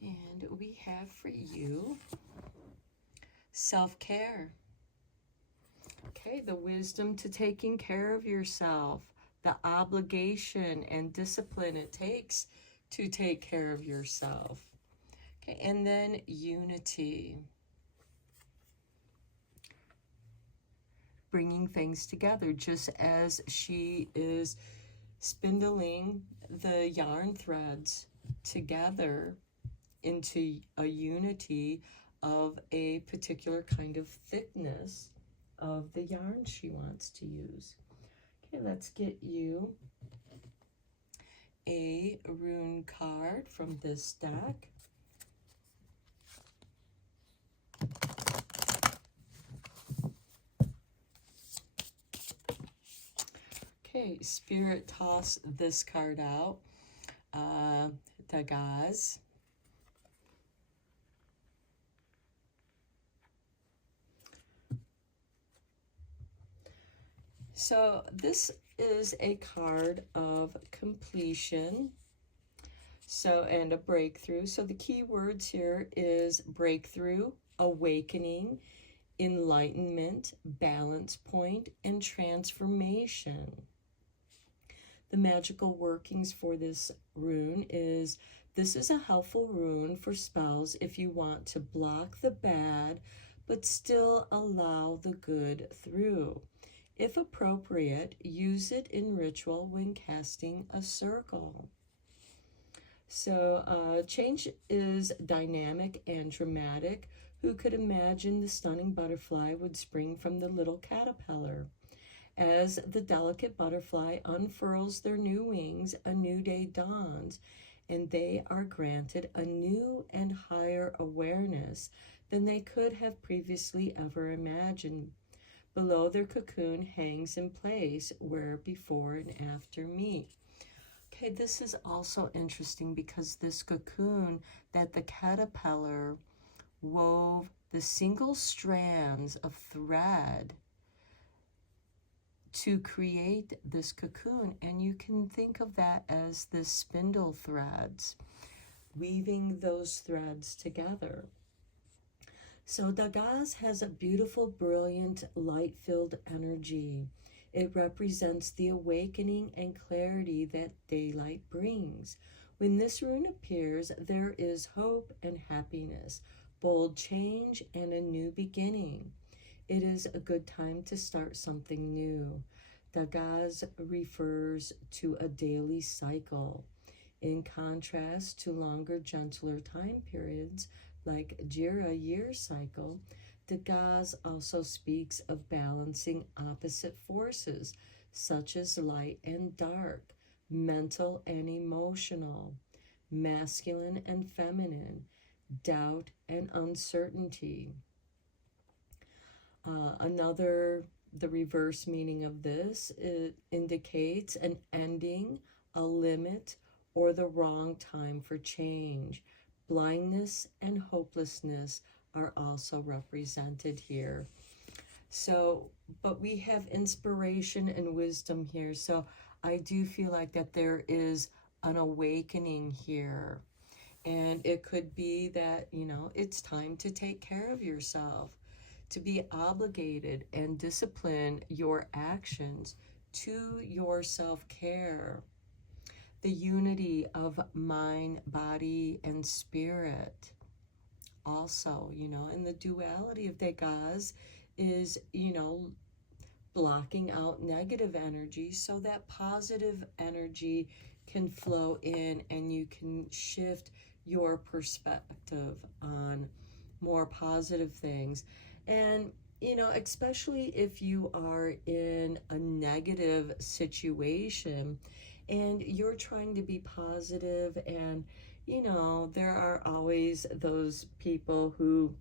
And we have for you self-care. Okay, the wisdom to taking care of yourself, the obligation and discipline it takes to take care of yourself. Okay, and then unity. Bringing things together, just as she is spindling the yarn threads together into a unity of a particular kind of thickness of the yarn she wants to use. Okay, let's get you a rune card from this deck. Okay, Spirit, toss this card out. Dagaz. So this is a card of completion, so, and a breakthrough. So the key words here is breakthrough, awakening, enlightenment, balance point, and transformation. The magical workings for this rune is, this is a helpful rune for spells if you want to block the bad but still allow the good through. If appropriate, use it in ritual when casting a circle. So change is dynamic and dramatic. Who could imagine the stunning butterfly would spring from the little caterpillar? As the delicate butterfly unfurls their new wings, a new day dawns, and they are granted a new and higher awareness than they could have previously ever imagined. Below their cocoon hangs in place where before and after meet. Okay, this is also interesting because this cocoon that the caterpillar wove the single strands of thread to create this cocoon, and you can think of that as the spindle threads, weaving those threads together. So Dagaz has a beautiful, brilliant, light-filled energy. It represents the awakening and clarity that daylight brings. When this rune appears, there is hope and happiness, bold change, and a new beginning. It is a good time to start something new. Dagaz refers to a daily cycle. In contrast to longer, gentler time periods like Jira year cycle, Dagaz also speaks of balancing opposite forces such as light and dark, mental and emotional, masculine and feminine, doubt and uncertainty. The reverse meaning of this, it indicates an ending, a limit, or the wrong time for change. Blindness and hopelessness are also represented here. So, but we have inspiration and wisdom here. So I do feel like that there is an awakening here. And it could be that, you know, it's time to take care of yourself, to be obligated and discipline your actions to your self-care. The unity of mind, body, and spirit. Also, you know, and the duality of Dagaz is, you know, blocking out negative energy so that positive energy can flow in and you can shift your perspective on more positive things. And, you know, especially if you are in a negative situation and you're trying to be positive, and, you know, there are always those people who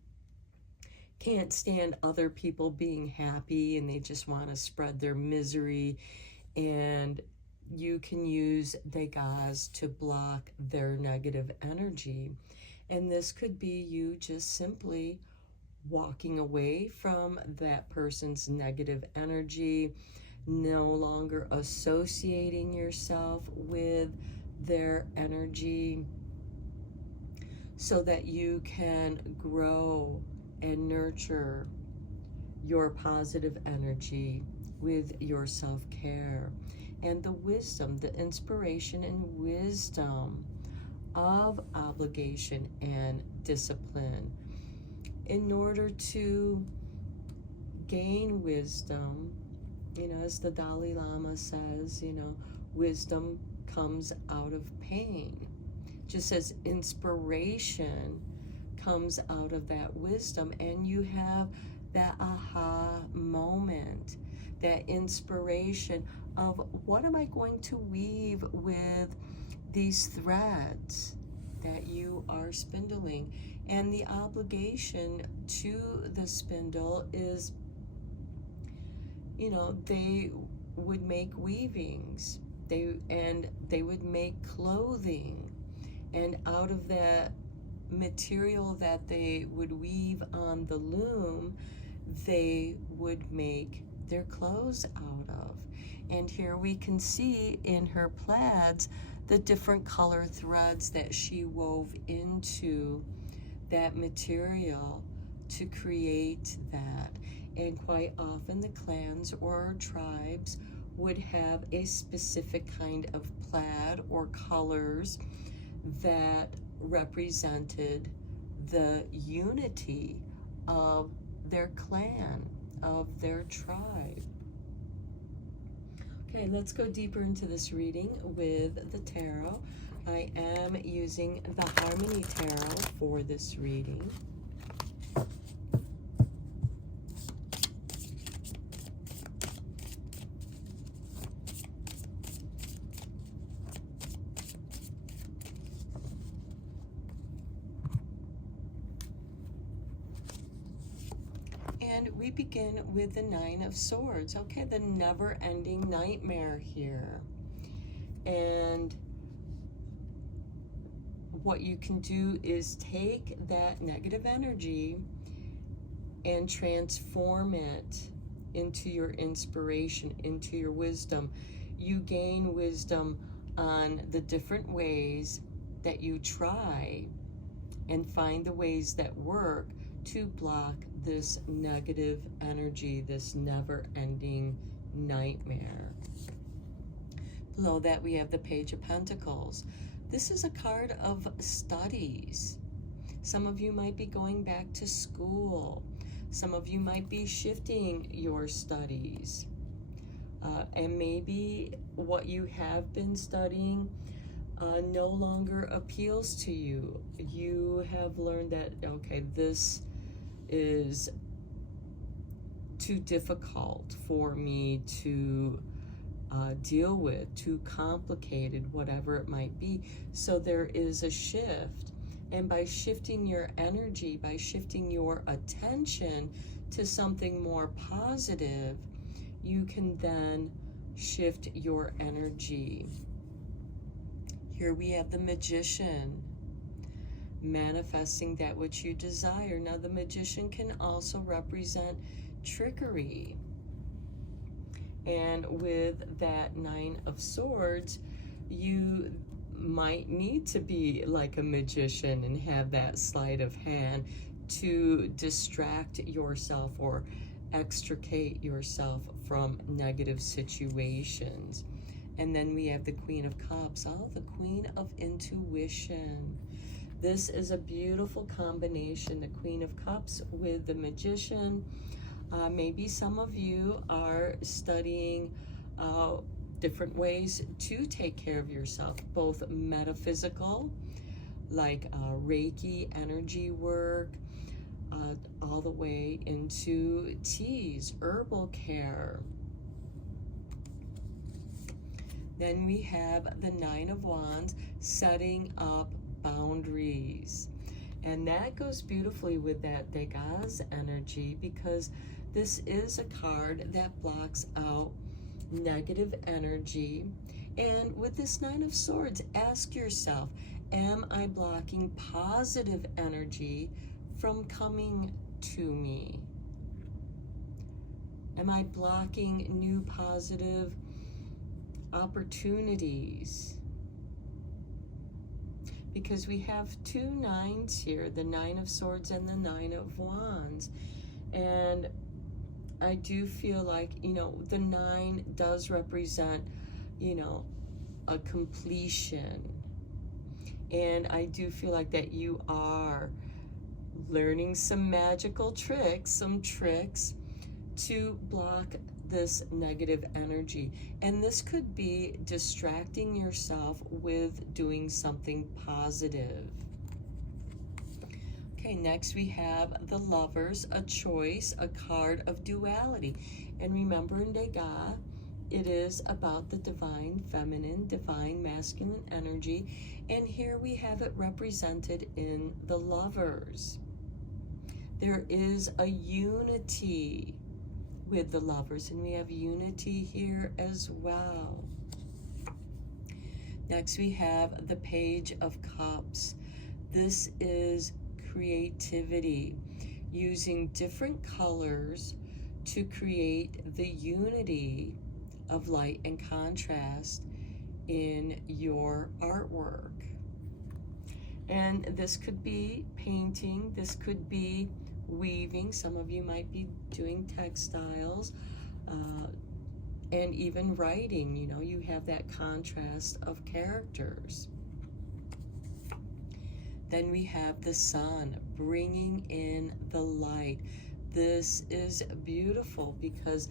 can't stand other people being happy and they just want to spread their misery, and you can use Dagaz to block their negative energy. And this could be you just simply walking away from that person's negative energy, no longer associating yourself with their energy, so that you can grow and nurture your positive energy with your self-care. and the wisdom, the inspiration and wisdom of obligation and discipline. In order to gain wisdom, as the Dalai Lama says, wisdom comes out of pain. Just as inspiration comes out of that wisdom, and you have that aha moment, that inspiration of what am I going to weave with these threads that you are spindling. And the obligation to the spindle is, they would make weavings, they would make clothing, and out of that material that they would weave on the loom, they would make their clothes out of. And here we can see in her plaids the different color threads that she wove into that material to create that. And quite often the clans or tribes would have a specific kind of plaid or colors that represented the unity of their clan, of their tribe. Okay, let's go deeper into this reading with the tarot. I am using the Harmony Tarot for this reading. And we begin with the Nine of Swords. Okay, the never-ending nightmare here. And what you can do is take that negative energy and transform it into your inspiration, into your wisdom. You gain wisdom on the different ways that you try and find the ways that work to block this negative energy, this never-ending nightmare. Below that, we have the Page of Pentacles. This is a card of studies. Some of you might be going back to school. Some of you might be shifting your studies. And maybe what you have been studying no longer appeals to you. You have learned that, okay, this is too difficult for me to deal with, too complicated, whatever it might be. So there is a shift. And by shifting your energy, by shifting your attention to something more positive, you can then shift your energy. Here we have the Magician, manifesting that which you desire. Now, the Magician can also represent trickery. And with that Nine of Swords, you might need to be like a magician and have that sleight of hand to distract yourself or extricate yourself from negative situations. And then we have the Queen of Cups, the Queen of Intuition. This is a beautiful combination, the Queen of Cups with the Magician. Maybe some of you are studying different ways to take care of yourself, both metaphysical, like Reiki energy work, all the way into teas, herbal care. Then we have the Nine of Wands, setting up boundaries. And that goes beautifully with that Degas energy, because this is a card that blocks out negative energy. And with this Nine of Swords, ask yourself, am I blocking positive energy from coming to me? Am I blocking new positive opportunities? Because we have two nines here, the Nine of Swords and the Nine of Wands. And I do feel like, the nine does represent you know, a completion. And I do feel like that you are learning some magical tricks, some tricks to block this negative energy. And this could be distracting yourself with doing something positive. Okay, next we have the Lovers, a choice, a card of duality. And remember in Degas, it is about the divine feminine, divine masculine energy. And here we have it represented in the Lovers. There is a unity with the Lovers, and we have unity here as well. Next we have the Page of Cups. This is creativity, using different colors to create the unity of light and contrast in your artwork. And this could be painting, this could be weaving. Some of you might be doing textiles, and even writing. You know, you have that contrast of characters. Then we have the Sun, bringing in the light. This is beautiful because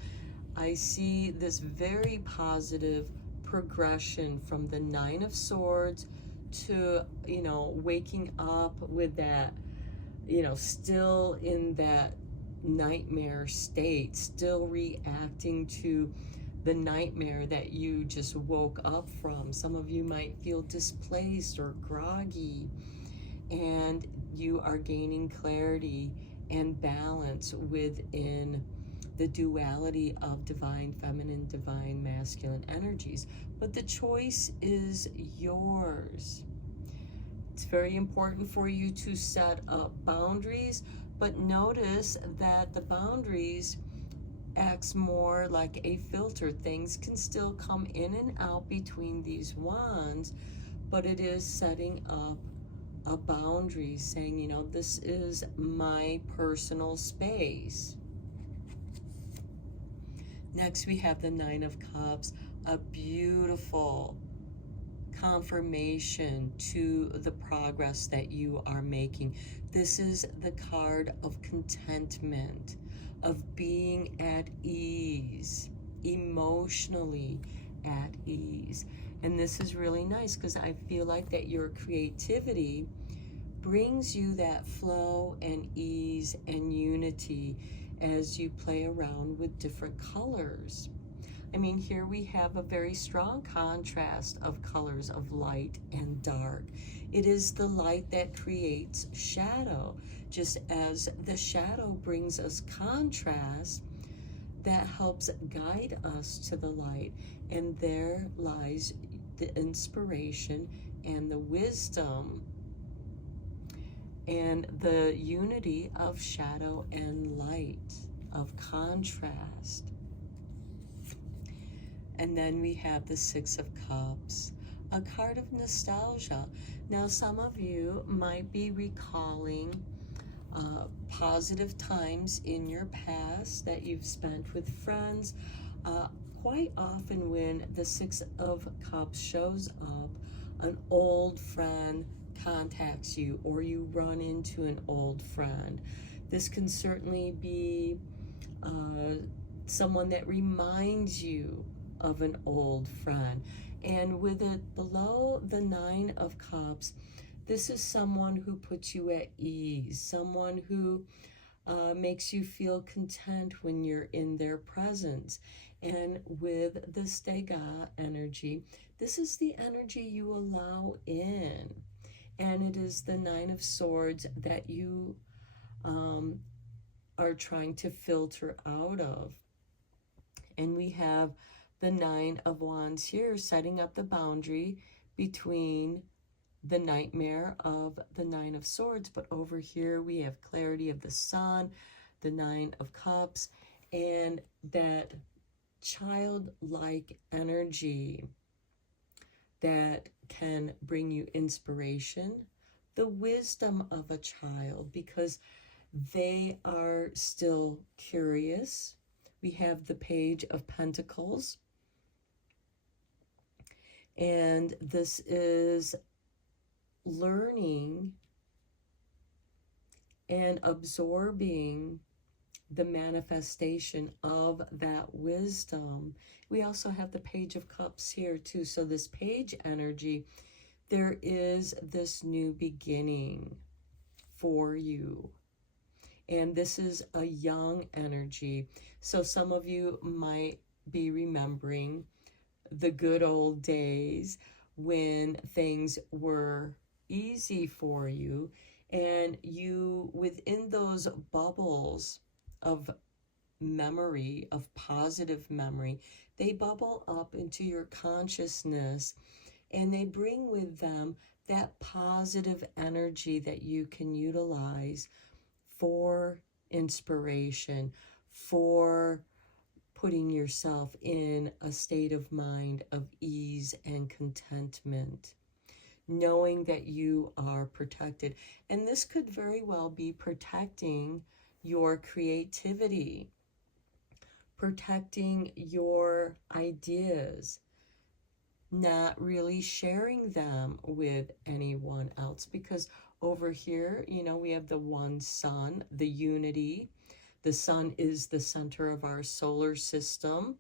I see this very positive progression from the Nine of Swords to, you know, waking up with that, you know, still in that nightmare state, still reacting to the nightmare that you just woke up from. Some of you might feel displaced or groggy, and you are gaining clarity and balance within the duality of divine feminine, divine masculine energies. But the choice is yours. It's very important for you to set up boundaries, but notice that the boundaries acts more like a filter. Things can still come in and out between these wands, but it is setting up a boundary, saying, you know, this is my personal space. Next, we have the Nine of Cups, a beautiful confirmation to the progress that you are making. This is the card of contentment, of being at ease, emotionally at ease. And this is really nice because I feel like that your creativity brings you that flow and ease and unity as you play around with different colors. I mean, here we have a very strong contrast of colors of light and dark. It is the light that creates shadow. Just as the shadow brings us contrast, that helps guide us to the light. And there lies the inspiration and the wisdom and the unity of shadow and light, of contrast. And then we have the Six of Cups, a card of nostalgia. Now, some of you might be recalling positive times in your past that you've spent with friends. Quite often when the Six of Cups shows up, an old friend contacts you, or you run into an old friend. This can certainly be someone that reminds you of an old friend. And with it below the Nine of Cups, this is someone who puts you at ease, someone who makes you feel content when you're in their presence. And with the Degas energy, this is the energy you allow in. And it is the Nine of Swords that you are trying to filter out of. And we have the Nine of Wands here, setting up the boundary between the nightmare of the Nine of Swords. But over here we have clarity of the Sun, the Nine of Cups, and that childlike energy that can bring you inspiration, the wisdom of a child, because they are still curious. We have the Page of Pentacles, And this is learning and absorbing the manifestation of that wisdom. We also have the Page of Cups here too. So this page energy, there is this new beginning for you. And this is a young energy. So some of you might be remembering the good old days when things were easy for you, and you, within those bubbles of memory, of positive memory, they bubble up into your consciousness, and they bring with them that positive energy that you can utilize for inspiration, for putting yourself in a state of mind of ease and contentment, knowing that you are protected. And this could very well be protecting your creativity, protecting your ideas, not really sharing them with anyone else. Because over here, we have the one sun, the unity. The sun is the center of our solar system,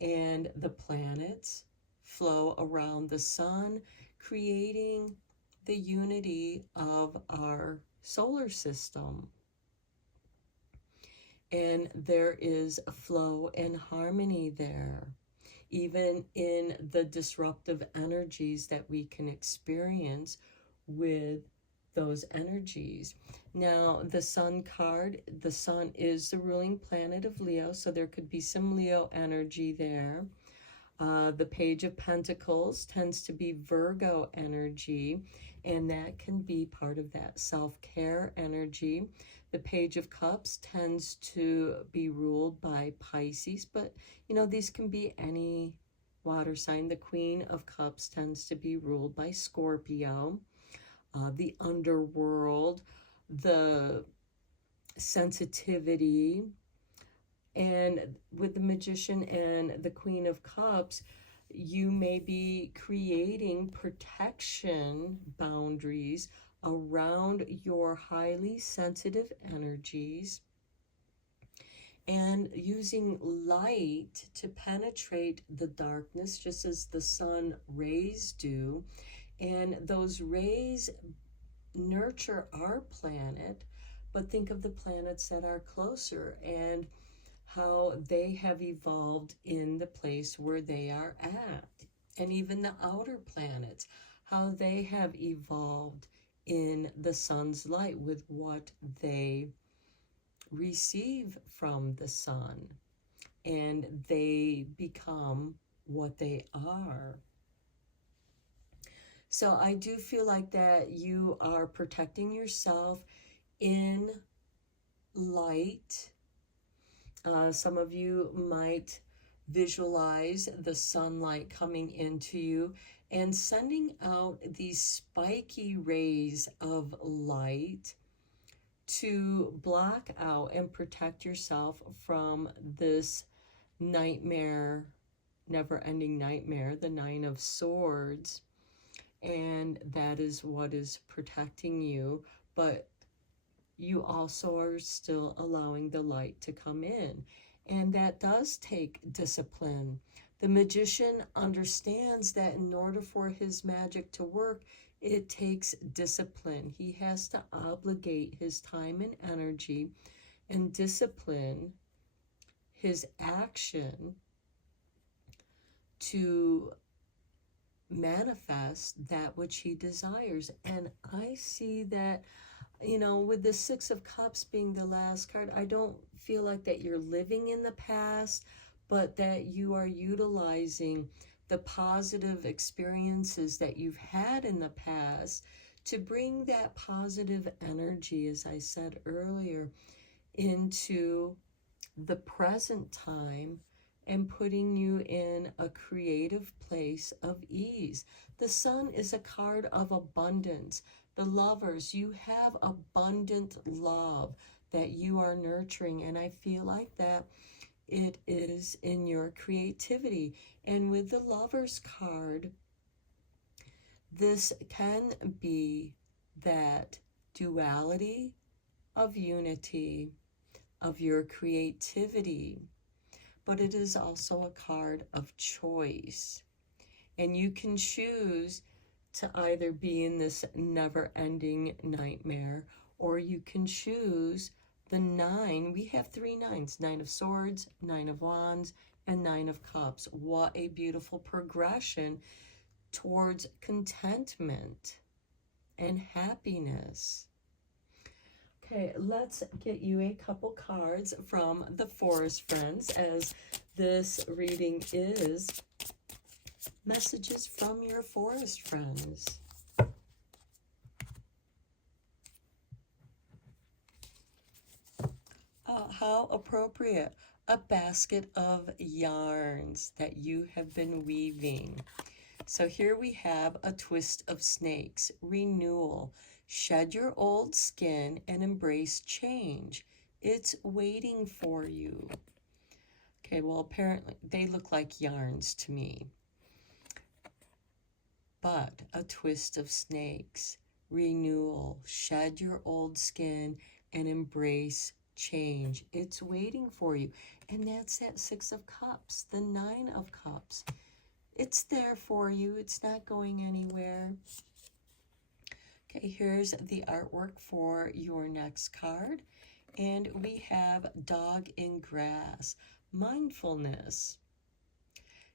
and the planets flow around the sun, creating the unity of our solar system. And there is a flow and harmony there, even in the disruptive energies that we can experience with those energies. Now, the sun card, the sun is the ruling planet of Leo, so there could be some Leo energy there. The Page of Pentacles tends to be Virgo energy, and that can be part of that self-care energy. The Page of Cups tends to be ruled by Pisces, but these can be any water sign. The Queen of Cups tends to be ruled by Scorpio. The underworld, the sensitivity, and with the Magician and the Queen of Cups, you may be creating protection boundaries around your highly sensitive energies and using light to penetrate the darkness, just as the sun rays do. And those rays nurture our planet, but think of the planets that are closer and how they have evolved in the place where they are at. And even the outer planets, how they have evolved in the sun's light with what they receive from the sun. And they become what they are. So I do feel like that you are protecting yourself in light. Some of you might visualize the sunlight coming into you and sending out these spiky rays of light to block out and protect yourself from this nightmare, never-ending nightmare, the Nine of Swords. And that is what is protecting you. But you also are still allowing the light to come in. And that does take discipline. The Magician understands that in order for his magic to work, it takes discipline. He has to obligate his time and energy and discipline his action to manifest that which he desires. And I see that, with the Six of Cups being the last card, I don't feel like that you're living in the past, but that you are utilizing the positive experiences that you've had in the past to bring that positive energy, as I said earlier, into the present time and putting you in a creative place of ease. The Sun is a card of abundance. The lovers, you have abundant love that you are nurturing, and I feel like that it is in your creativity. And with the Lovers card, This can be that duality of unity, of your creativity, but it is also a card of choice. And you can choose to either be in this never-ending nightmare, or you can choose the nine. We have three nines: Nine of Swords, Nine of Wands, and Nine of Cups. What a beautiful progression towards contentment and happiness. Okay, let's get you a couple cards from the Forest Friends, as this reading is messages from your forest friends. How appropriate. A basket of yarns that you have been weaving. So here we have a twist of snakes, renewal. Shed your old skin and embrace change. It's waiting for you. Okay, well, apparently they look like yarns to me. But a twist of snakes, renewal. Shed your old skin and embrace change. It's waiting for you. And that's that Six of Cups, the Nine of Cups. It's there for you. It's not going anywhere. Okay, here's the artwork for your next card. And we have Dog in Grass, mindfulness.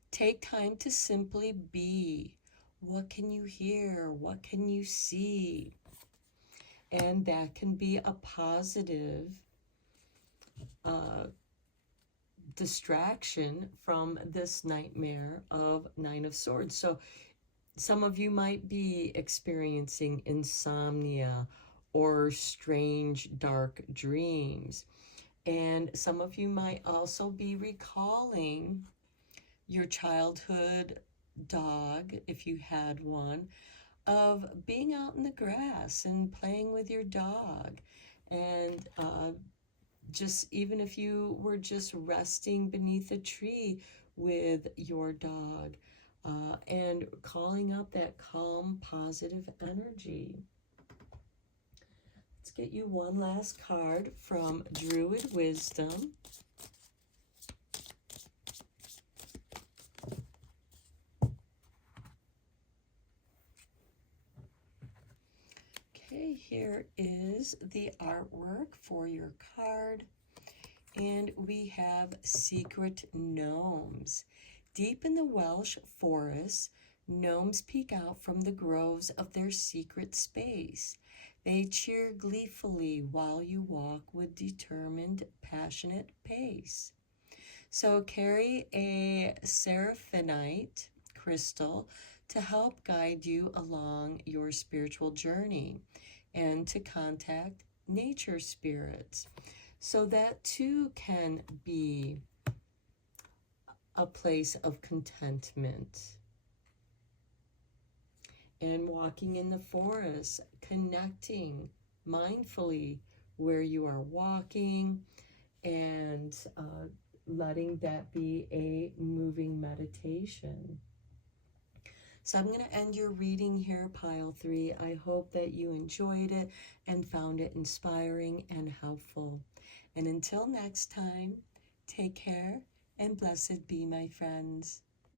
Take time to simply be. What can you hear? What can you see? And that can be a positive distraction from this nightmare of Nine of Swords. So some of you might be experiencing insomnia or strange dark dreams. And some of you might also be recalling your childhood dog, if you had one, of being out in the grass and playing with your dog. And just even if you were just resting beneath a tree with your dog, and calling up that calm, positive energy. Let's get you one last card from Druid Wisdom. Okay, here is the artwork for your card. And we have secret gnomes. Deep in the Welsh forests, gnomes peek out from the groves of their secret space. They cheer gleefully while you walk with determined, passionate pace. So carry a seraphinite crystal to help guide you along your spiritual journey and to contact nature spirits. So that too can be a place of contentment. And walking in the forest, connecting mindfully where you are walking, and letting that be a moving meditation. So I'm going to end your reading here, Pile 3. I hope that you enjoyed it and found it inspiring and helpful. And until next time, take care and blessed be, my friends.